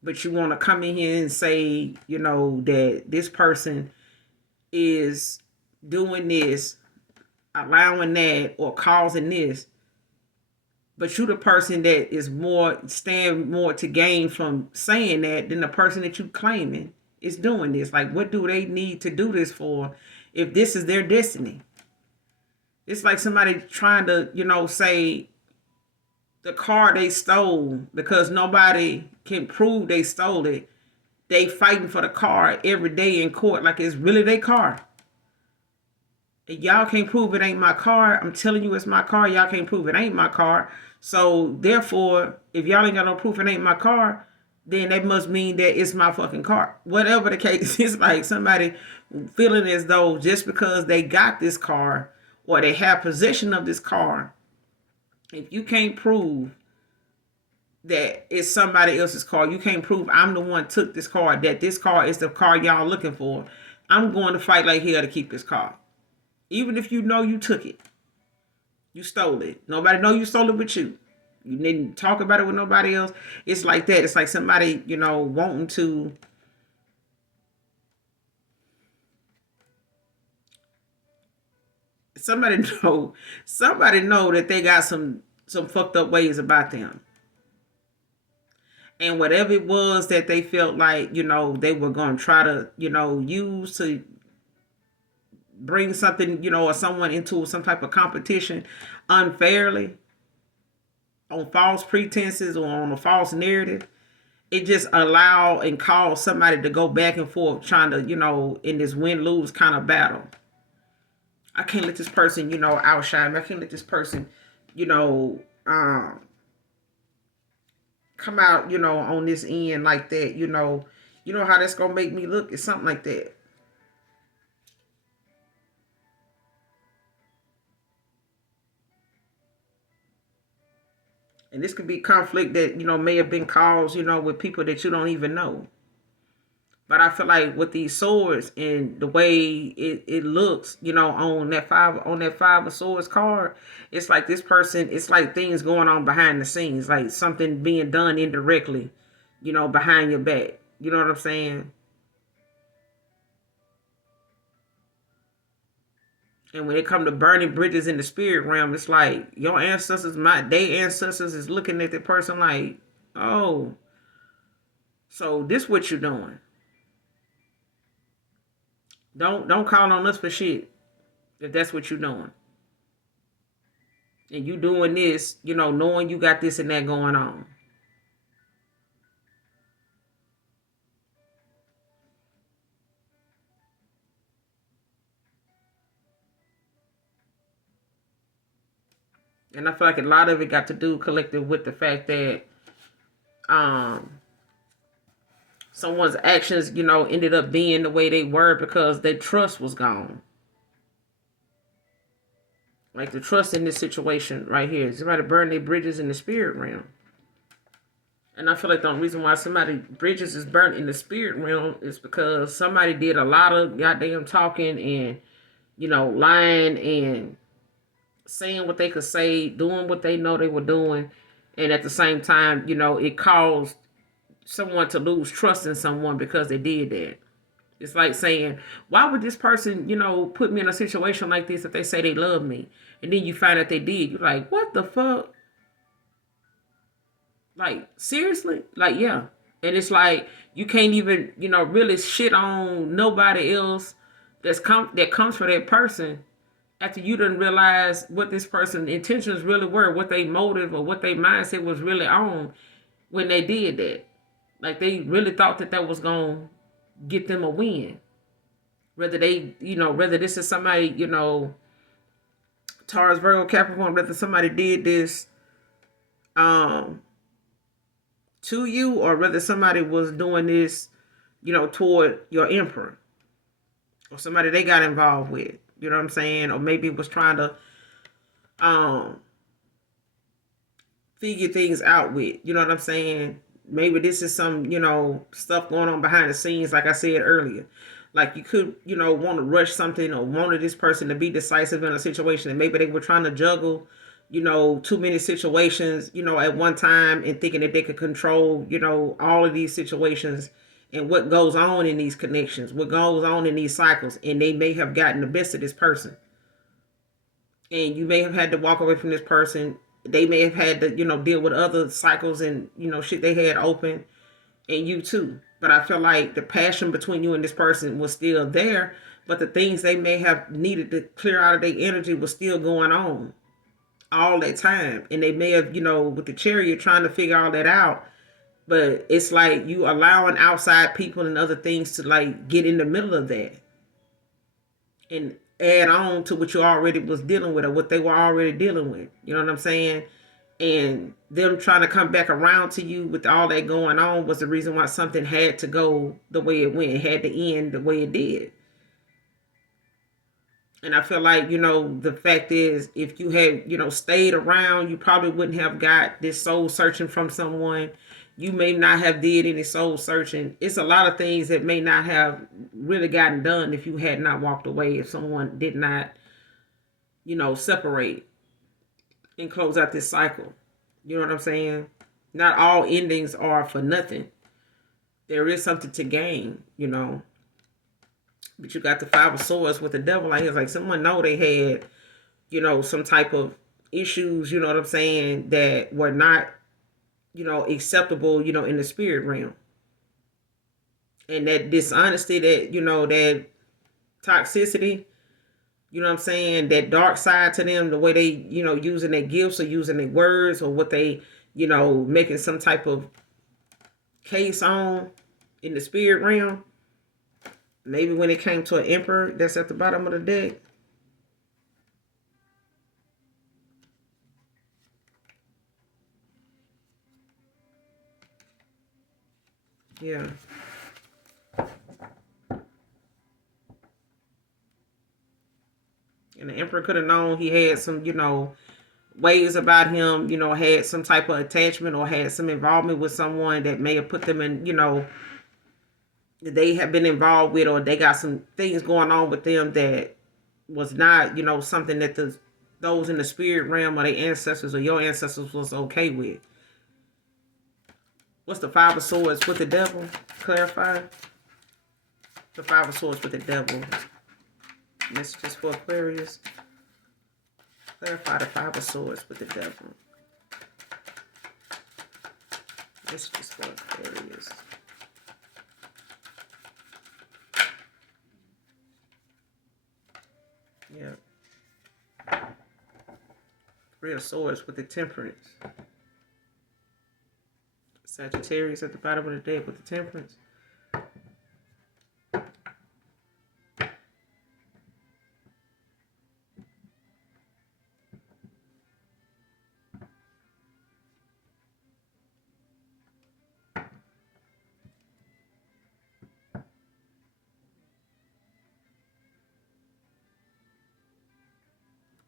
But you want to come in here and say, that this person is doing this, allowing that, or causing this. But you the person that is stand more to gain from saying that than the person that you claiming is doing this. Like, what do they need to do this for if this is their destiny? It's like somebody trying to, say the car they stole, because nobody can prove they stole it. They fighting for the car every day in court like it's really their car. And y'all can't prove it ain't my car. I'm telling you it's my car. Y'all can't prove it ain't my car. So therefore, if y'all ain't got no proof it ain't my car, then that must mean that it's my fucking car. Whatever the case, it's like somebody feeling as though just because they got this car or they have possession of this car, if you can't prove that it's somebody else's car, you can't prove I'm the one took this car, that this car is the car y'all looking for, I'm going to fight like hell to keep this car. Even if you know you took it. You stole it. Nobody know you stole it but you. You didn't talk about it with nobody else. It's like that. It's like somebody, wanting to somebody know that they got some fucked up ways about them. And whatever it was that they felt like, they were going to try to, use to bring something, or someone into some type of competition unfairly, on false pretenses or on a false narrative, it just allow and cause somebody to go back and forth trying to, in this win-lose kind of battle. I can't let this person, outshine me. I can't let this person, come out, on this end like that. You know how that's gonna make me look? It's something like that. And this could be conflict that, may have been caused, with people that you don't even know. But I feel like with these swords and the way it looks, on that five of swords card, it's like this person, it's like things going on behind the scenes, like something being done indirectly, behind your back. You know what I'm saying? And when it come to burning bridges in the spirit realm, it's like your ancestors, their ancestors is looking at the person like, oh, so this what you doing. Don't call on us for shit if that's what you're doing. And you doing this, knowing you got this and that going on. And I feel like a lot of it got to do collective with the fact that someone's actions, ended up being the way they were because their trust was gone. Like the trust in this situation right here. Somebody burned their bridges in the spirit realm. And I feel like the only reason why somebody bridges is burnt in the spirit realm is because somebody did a lot of goddamn talking and, lying and saying what they could say, doing what they know they were doing. And at the same time, it caused someone to lose trust in someone because they did that. It's like saying, why would this person, put me in a situation like this if they say they love me? And then you find out they did. You're like, what the fuck? Like, seriously? Like, yeah. And it's like you can't even, really shit on nobody else that comes for that person after you didn't realize what this person's intentions really were, what they motive or what their mindset was really on when they did that. Like they really thought that was gonna get them a win. Whether whether this is somebody, Taurus, Virgo, Capricorn, whether somebody did this um to you or whether somebody was doing this, toward your emperor or somebody they got involved with. You know what I'm saying? Or maybe it was trying to um figure things out with. You know what I'm saying? Maybe this is some, stuff going on behind the scenes, like I said earlier. Like you could, want to rush something or wanted this person to be decisive in a situation, and maybe they were trying to juggle, too many situations, at one time, and thinking that they could control, all of these situations and what goes on in these connections, what goes on in these cycles, and they may have gotten the best of this person. And you may have had to walk away from this person. They may have had to, deal with other cycles and, shit they had open, and you too. But I feel like the passion between you and this person was still there, but the things they may have needed to clear out of their energy was still going on all that time. And they may have, with the chariot trying to figure all that out. But it's like you allowing outside people and other things to like get in the middle of that and add on to what you already was dealing with or what they were already dealing with. You know what I'm saying? And them trying to come back around to you with all that going on was the reason why something had to go the way it went. It had to end the way it did. And I feel like, the fact is, if you had, stayed around, you probably wouldn't have got this soul searching from someone. You may not have did any soul searching. It's a lot of things that may not have really gotten done if you had not walked away, if someone did not, separate and close out this cycle. You know what I'm saying? Not all endings are for nothing. There is something to gain, But you got the Five of Swords with the Devil. Like it's like someone know they had, some type of issues, you know what I'm saying, that were not, acceptable, in the spirit realm. And that dishonesty, that, that toxicity, you know what I'm saying, that dark side to them, the way they, using their gifts or using their words or what they, making some type of case on in the spirit realm. Maybe when it came to an emperor that's at the bottom of the deck. Yeah. And the emperor could have known he had some, ways about him, had some type of attachment or had some involvement with someone that may have put them in, that they have been involved with, or they got some things going on with them that was not, something that those in the spirit realm or their ancestors or your ancestors was okay with. What's the Five of Swords with the Devil? Clarify. The Five of Swords with the Devil. Messages for Aquarius. Clarify the Five of Swords with the Devil. Messages for Aquarius. Yeah. Three of Swords with the Temperance. Sagittarius at the bottom of the deck with the Temperance.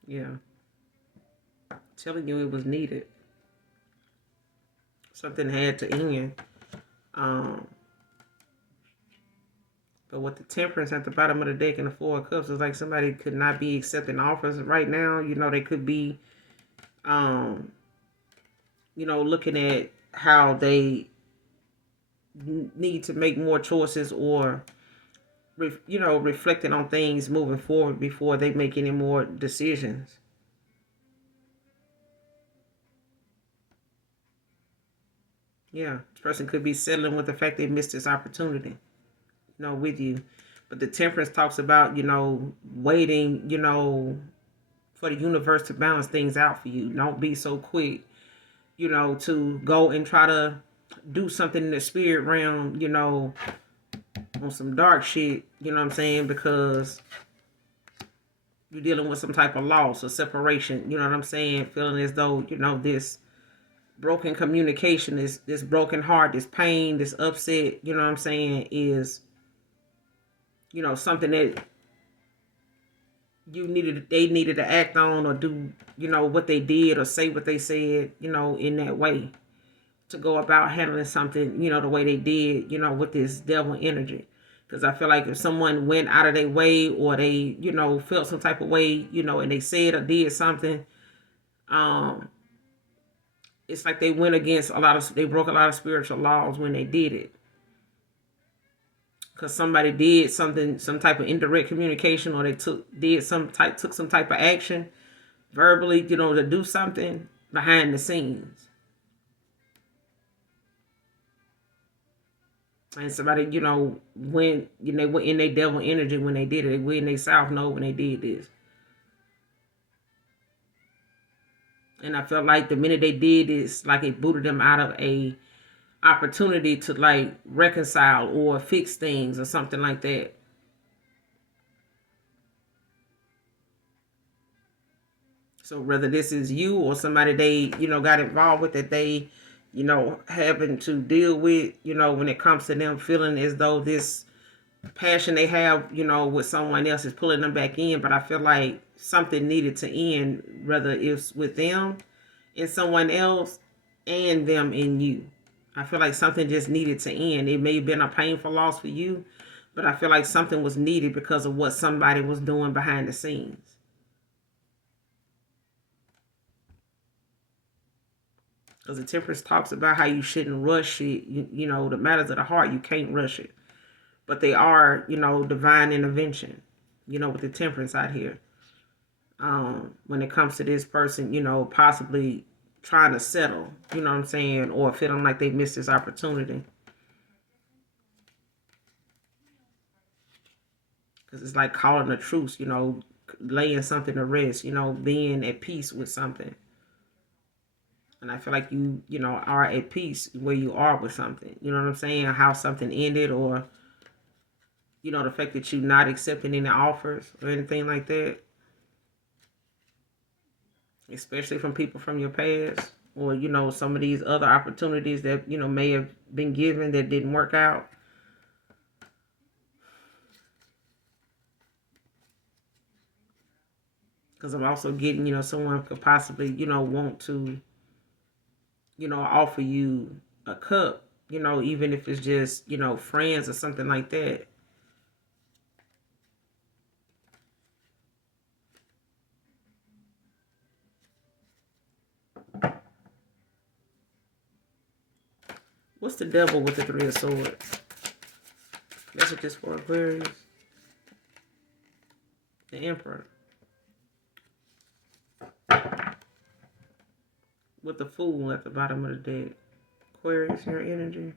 Yeah. Telling you it was needed. Something had to end. But with the Temperance at the bottom of the deck and the Four of Cups, it's like somebody could not be accepting offers right now. They could be, looking at how they need to make more choices or, reflecting on things moving forward before they make any more decisions. Yeah, this person could be settling with the fact they missed this opportunity, with you. But the temperance talks about, waiting, for the universe to balance things out for you. Don't be so quick, to go and try to do something in the spirit realm, on some dark shit, you know what I'm saying? Because you're dealing with some type of loss or separation, you know what I'm saying? Feeling as though, this broken communication, this broken heart, this pain, this upset, you know what I'm saying, is, something that they needed to act on or do, what they did or say what they said, in that way, to go about handling something, the way they did, with this devil energy. Because I feel like if someone went out of their way or they, felt some type of way, and they said or did something, it's like they went against they broke a lot of spiritual laws when they did it. Because somebody did something, some type of indirect communication, or they took some type of action verbally, to do something behind the scenes. And somebody, went, went in their devil energy when they did it. They went in their south node when they did this. And I felt like the minute they did this, like it booted them out of a opportunity to like reconcile or fix things or something like that. So whether this is you or somebody they, got involved with that they, having to deal with, when it comes to them feeling as though this passion they have, with someone else is pulling them back in. But I feel like something needed to end, whether it's with them and someone else and them and you. I feel like something just needed to end. It may have been a painful loss for you, but I feel like something was needed because of what somebody was doing behind the scenes. Because the temperance talks about how you shouldn't rush it. The matters of the heart, you can't rush it. But they are, divine intervention, with the temperance out here. When it comes to this person, possibly trying to settle, you know what I'm saying, or feeling like they missed this opportunity. Because it's like calling a truce, laying something to rest, being at peace with something. And I feel like you, are at peace where you are with something. You know what I'm saying? How something ended, or, the fact that you're not accepting any offers or anything like that. Especially from people from your past, or, some of these other opportunities that, may have been given that didn't work out. Because I'm also getting, someone could possibly, want to, offer you a cup, even if it's just, friends or something like that. What's the devil with the 3 of Swords? Messages for Aquarius. The Emperor. With the Fool at the bottom of the deck. Aquarius, your energy.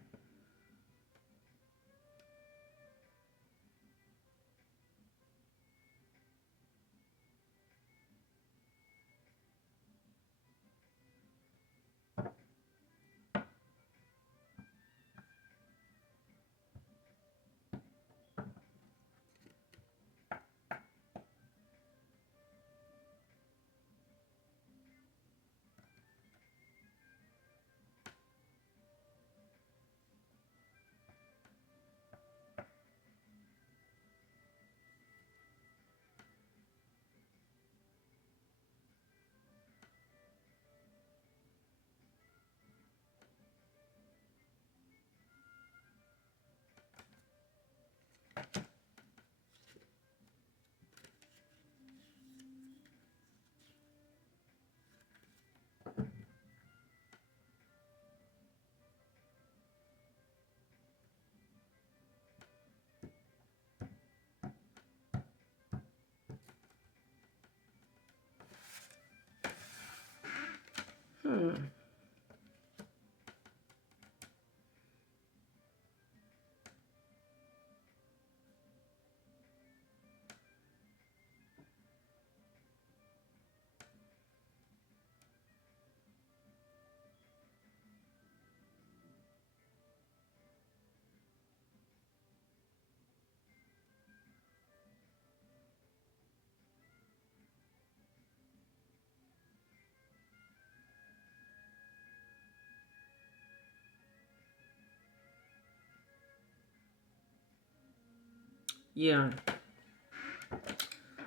Yeah.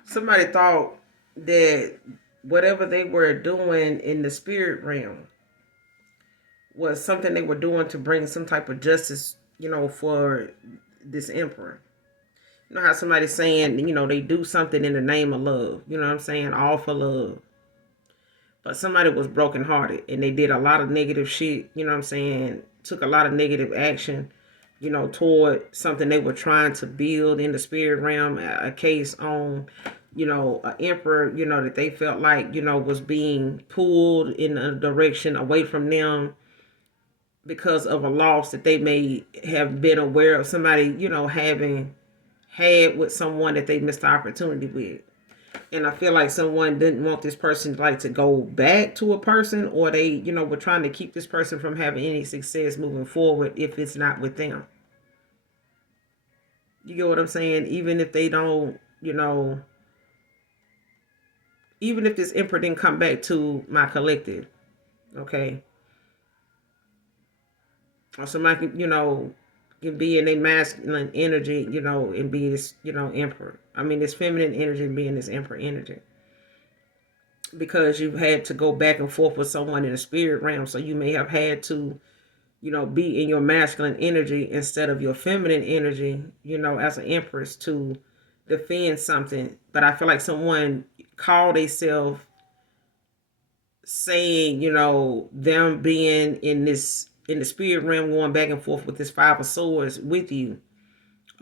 Somebody thought that whatever they were doing in the spirit realm was something they were doing to bring some type of justice, for this emperor. You know how somebody's saying, they do something in the name of love. You know what I'm saying? All for love. But somebody was brokenhearted and they did a lot of negative shit, you know what I'm saying? Took a lot of negative action, toward something they were trying to build in the spirit realm, a case on, an emperor, that they felt like, was being pulled in a direction away from them because of a loss that they may have been aware of somebody, having had with someone that they missed the opportunity with. And I feel like someone didn't want this person like to go back to a person, or they, were trying to keep this person from having any success moving forward if it's not with them. You get what I'm saying? Even if they don't, even if this emperor didn't come back to my collective, okay? Or somebody can, can be in a masculine energy, and be this, emperor. I mean, this feminine energy and being this emperor energy. Because you've had to go back and forth with someone in the spirit realm. So you may have had to, be in your masculine energy instead of your feminine energy, as an empress to defend something. But I feel like someone called themselves saying, them being in the spirit realm, going back and forth with this Five of Swords with you,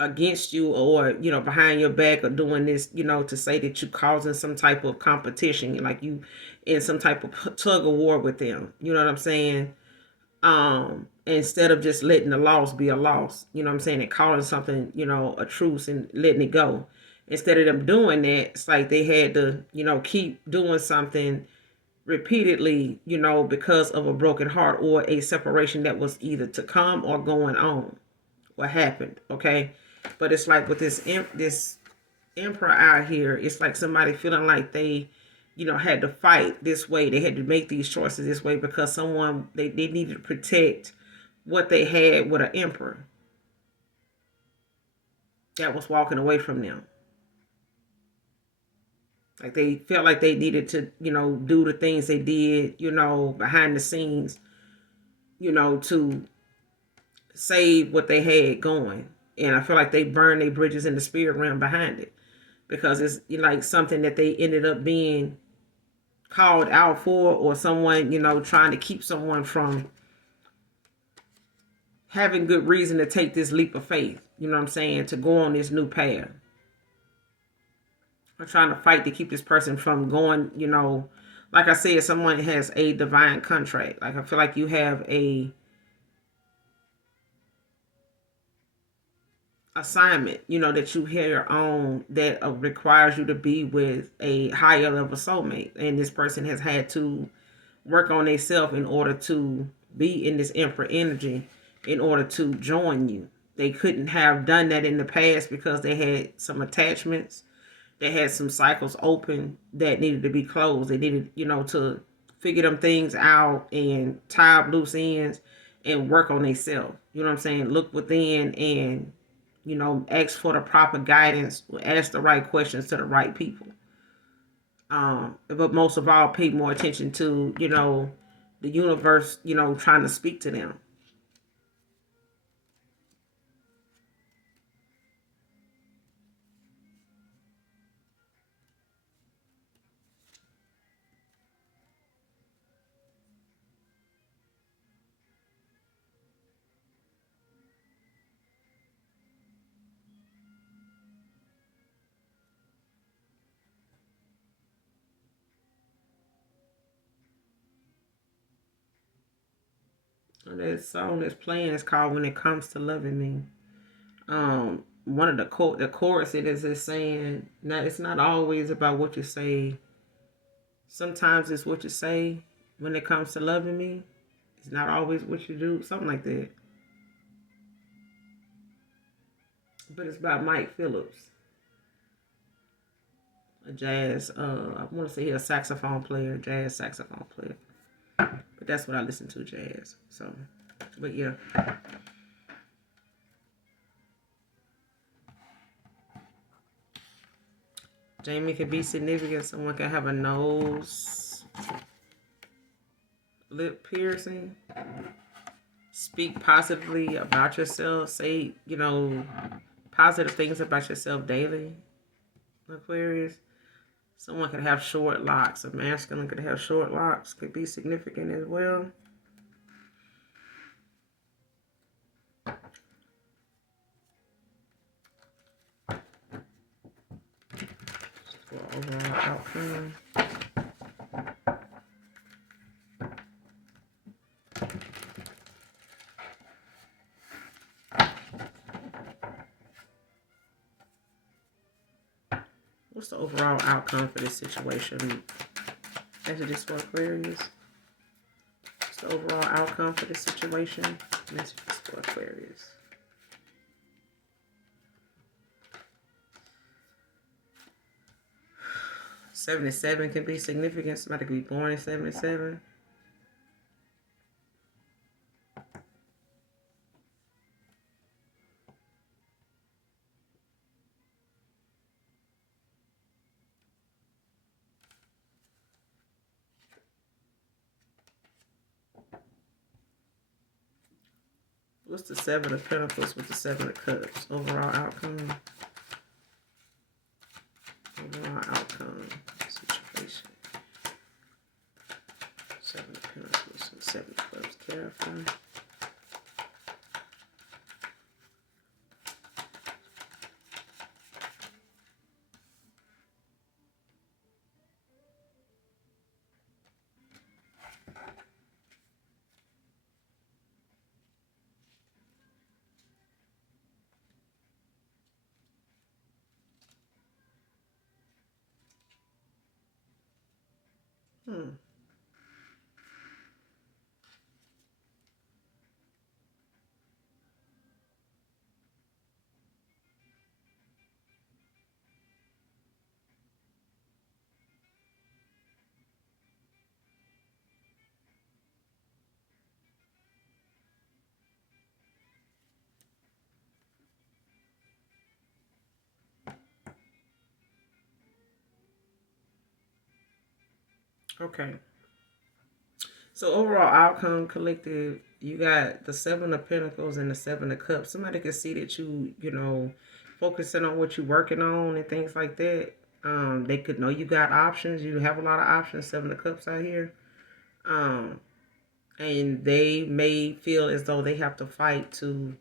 against you, or behind your back, or doing this, to say that you causing some type of competition, like you in some type of tug of war with them, you know what I'm saying? Instead of just letting the loss be a loss, you know what I'm saying, and calling something, a truce and letting it go. Instead of them doing that, it's like they had to, keep doing something repeatedly, because of a broken heart or a separation that was either to come or going on, what happened, okay? But it's like with this emperor out here, it's like somebody feeling like they, had to fight this way. They had to make these choices this way because someone, they needed to protect what they had with an emperor that was walking away from them. Like they felt like they needed to, do the things they did, behind the scenes, to save what they had going. And I feel like they burned their bridges in the spirit realm behind it, because it's like something that they ended up being called out for, or someone, trying to keep someone from having good reason to take this leap of faith, you know what I'm saying, to go on this new path. Or trying to fight to keep this person from going, like I said, someone has a divine contract. Like I feel like you have a assignment, that you here on, that requires you to be with a higher level soulmate, and this person has had to work on themselves in order to be in this emperor energy, in order to join you. They couldn't have done that in the past because they had some attachments, they had some cycles open that needed to be closed. They needed, to figure them things out and tie up loose ends and work on themselves. You know what I'm saying? Look within and, ask for the proper guidance, ask the right questions to the right people. But most of all, pay more attention to, the universe, trying to speak to them. And that song that's playing is called "When It Comes to Loving Me." One of the chorus it is saying, "Now it's not always about what you say. Sometimes it's what you say. When it comes to loving me, it's not always what you do." Something like that. But it's by Mike Phillips, a jazz. I want to say he's a saxophone player, jazz saxophone player. But that's what I listen to, jazz. So, but yeah. Jamie could be significant. Someone can have a nose, lip piercing. Speak positively about yourself. Say, positive things about yourself daily, Aquarius. Someone could have short locks. A masculine could have short locks. Could be significant as well. For overall outcome. What's the overall outcome for this situation? As it is for Aquarius. What's the overall outcome for this situation? Messages for Aquarius. '77 can be significant. Somebody could be born in '77. What's the Seven of Pentacles with the Seven of Cups? Overall outcome. Overall outcome. Situation. Seven of Pentacles and Seven of Cups. Careful. Okay. So overall outcome collective, you got the Seven of Pentacles and the Seven of Cups. Somebody can see that you focusing on what you're working on and things like that. They could know you got options. You have a lot of options. Seven of Cups out here. And they may feel as though they have to fight to,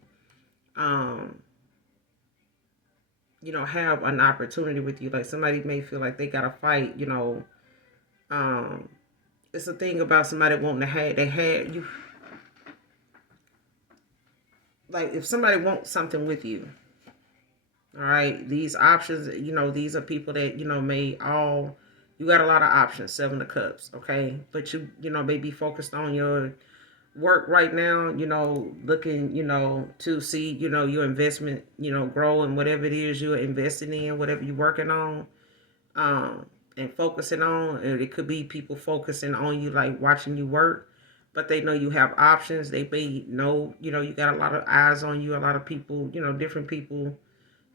have an opportunity with you. Like somebody may feel like they got to fight, it's a thing about somebody wanting to have, they had you. Like if somebody wants something with you, all right, these options, these are people that, you got a lot of options, Seven of Cups, okay? But may be focused on your work right now, looking, to see, your investment, grow in whatever it is you're investing in, whatever you're working on, and focusing on. It could be people focusing on you, like watching you work, but they know you have options. They may know, you got a lot of eyes on you, a lot of people, different people,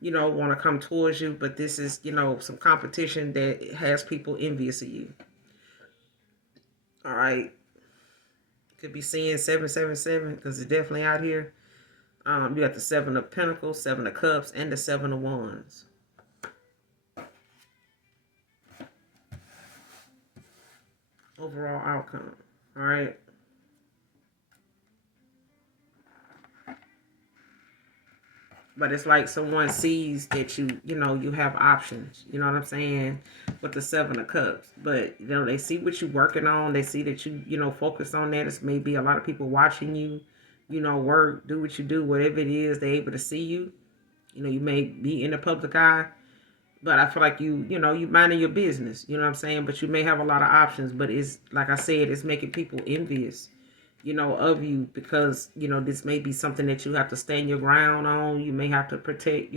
want to come towards you, but this is, some competition that has people envious of you. All right. Could be seeing 777 because it's definitely out here. You got the Seven of Pentacles, Seven of Cups, and the Seven of Wands. Overall outcome. All right. But it's like someone sees that you have options. You know what I'm saying? With the Seven of Cups. But, they see what you're working on. They see that you focus on that. It's maybe a lot of people watching you, work, do what you do, whatever it is, they're able to see you. You may be in the public eye, but I feel like you minding your business. You know what I'm saying? But you may have a lot of options. But it's, like I said, it's making people envious, of you, because, this may be something that you have to stand your ground on. You may have to protect,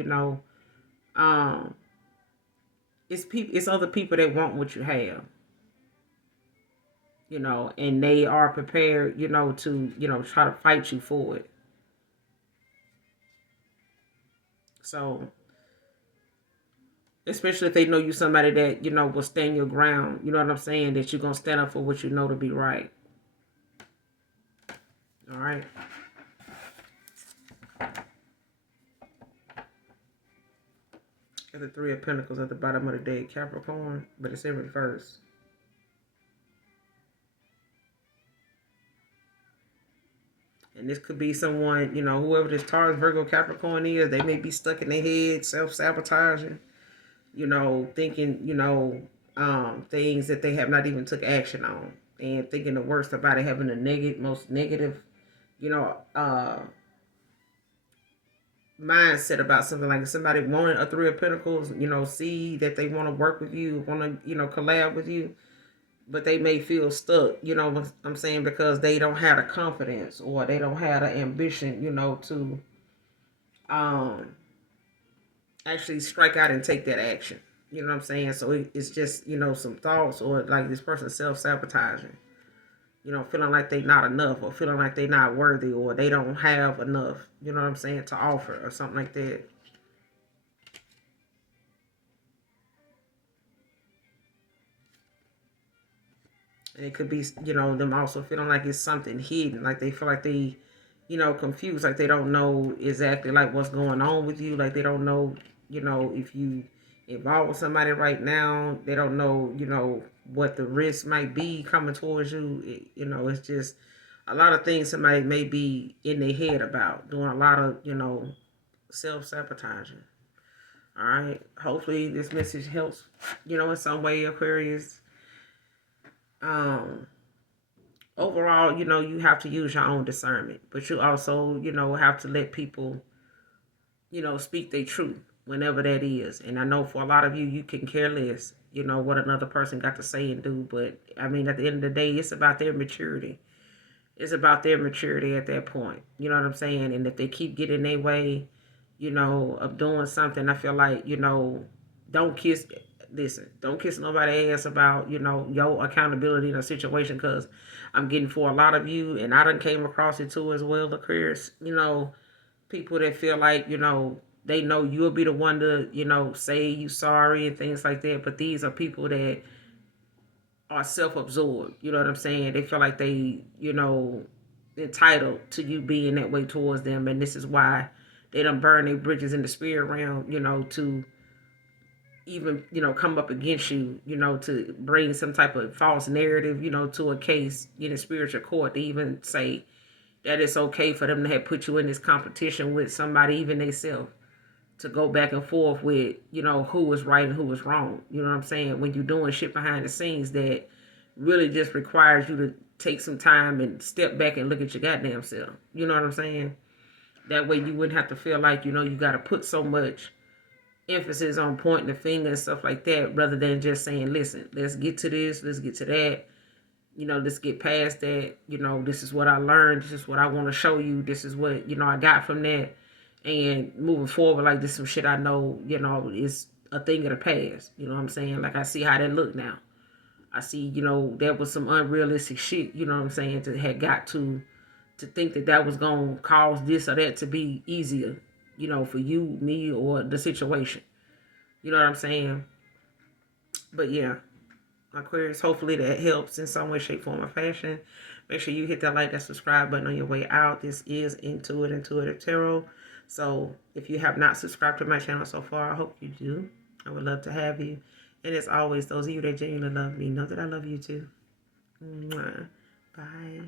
it's other people that want what you have, and they are prepared, to, try to fight you for it. So Especially if they know you somebody that, you know, will stand your ground. You know what I'm saying? That you're going to stand up for what you know to be right. All right. Got the Three of Pentacles at the bottom of the deck, Capricorn, but it's in reverse. And this could be someone, you know, whoever this Taurus, Virgo, Capricorn is, they may be stuck in their head, self-sabotaging, you know, thinking, you know, things that they have not even took action on. And thinking the worst about it, having the most negative, you know, mindset about something. Like if somebody wanted a Three of Pentacles, you know, see that they want to work with you, want to, you know, collab with you, but they may feel stuck, you know what I'm saying, because they don't have the confidence or they don't have the ambition, you know, to um actually strike out and take that action. You know what I'm saying? So it's just, you know, some thoughts, or like this person self-sabotaging, you know, feeling like they not enough, or feeling like they not worthy, or they don't have enough, you know what I'm saying, to offer or something like that. And it could be, you know, them also feeling like it's something hidden, like they feel like they, you know, confused, like they don't know exactly like what's going on with you, like they don't know, you know, if you involved with somebody right now, they don't know, you know, what the risk might be coming towards you. You know, it's just a lot of things somebody may be in their head about, doing a lot of, you know, self-sabotaging. All right. Hopefully this message helps, you know, in some way, Aquarius. Um, Overall, you know, you have to use your own discernment, but you also, you know, have to let people, you know, speak their truth whenever that is. And I know for a lot of you, you can care less, you know, what another person got to say and do. But I mean, at the end of the day, it's about their maturity. It's about their maturity at that point. You know what I'm saying? And if they keep getting their way, you know, of doing something, I feel like, you know, don't kiss, listen, don't kiss nobody ass about, you know, your accountability in a situation, because I'm getting for a lot of you, and I done came across it too as well, the careers, you know, people that feel like, you know, they know you'll be the one to, you know, say you sorry and things like that. But these are people that are self-absorbed. You know what I'm saying? They feel like they, you know, entitled to you being that way towards them. And this is why they don't burn their bridges in the spirit realm, you know, to even, you know, come up against you, you know, to bring some type of false narrative, you know, to a case in a spiritual court, to even say that it's okay for them to have put you in this competition with somebody, even they self, to go back and forth with, you know, who was right and who was wrong. You know what I'm saying? When you're doing shit behind the scenes that really just requires you to take some time and step back and look at your goddamn self. You know what I'm saying? That way you wouldn't have to feel like, you know, you got to put so much emphasis on pointing the finger and stuff like that, rather than just saying, listen, let's get to this, let's get to that. You know, let's get past that. You know, this is what I learned. This is what I want to show you. This is what, you know, I got from that. And moving forward, like, this is some shit I know, you know, is a thing of the past. You know what I'm saying? Like, I see how that look now. I see, you know, that was some unrealistic shit, you know what I'm saying, to had got to think that that was going to cause this or that to be easier, you know, for you, me, or the situation. You know what I'm saying? But yeah, Aquarius, hopefully that helps in some way, shape, form, or fashion. Make sure you hit that like and subscribe button on your way out. This is Intuitive Tarot. So if you have not subscribed to my channel so far, I hope you do. I would love to have you. And as always, those of you that genuinely love me, know that I love you too. Mwah. Bye.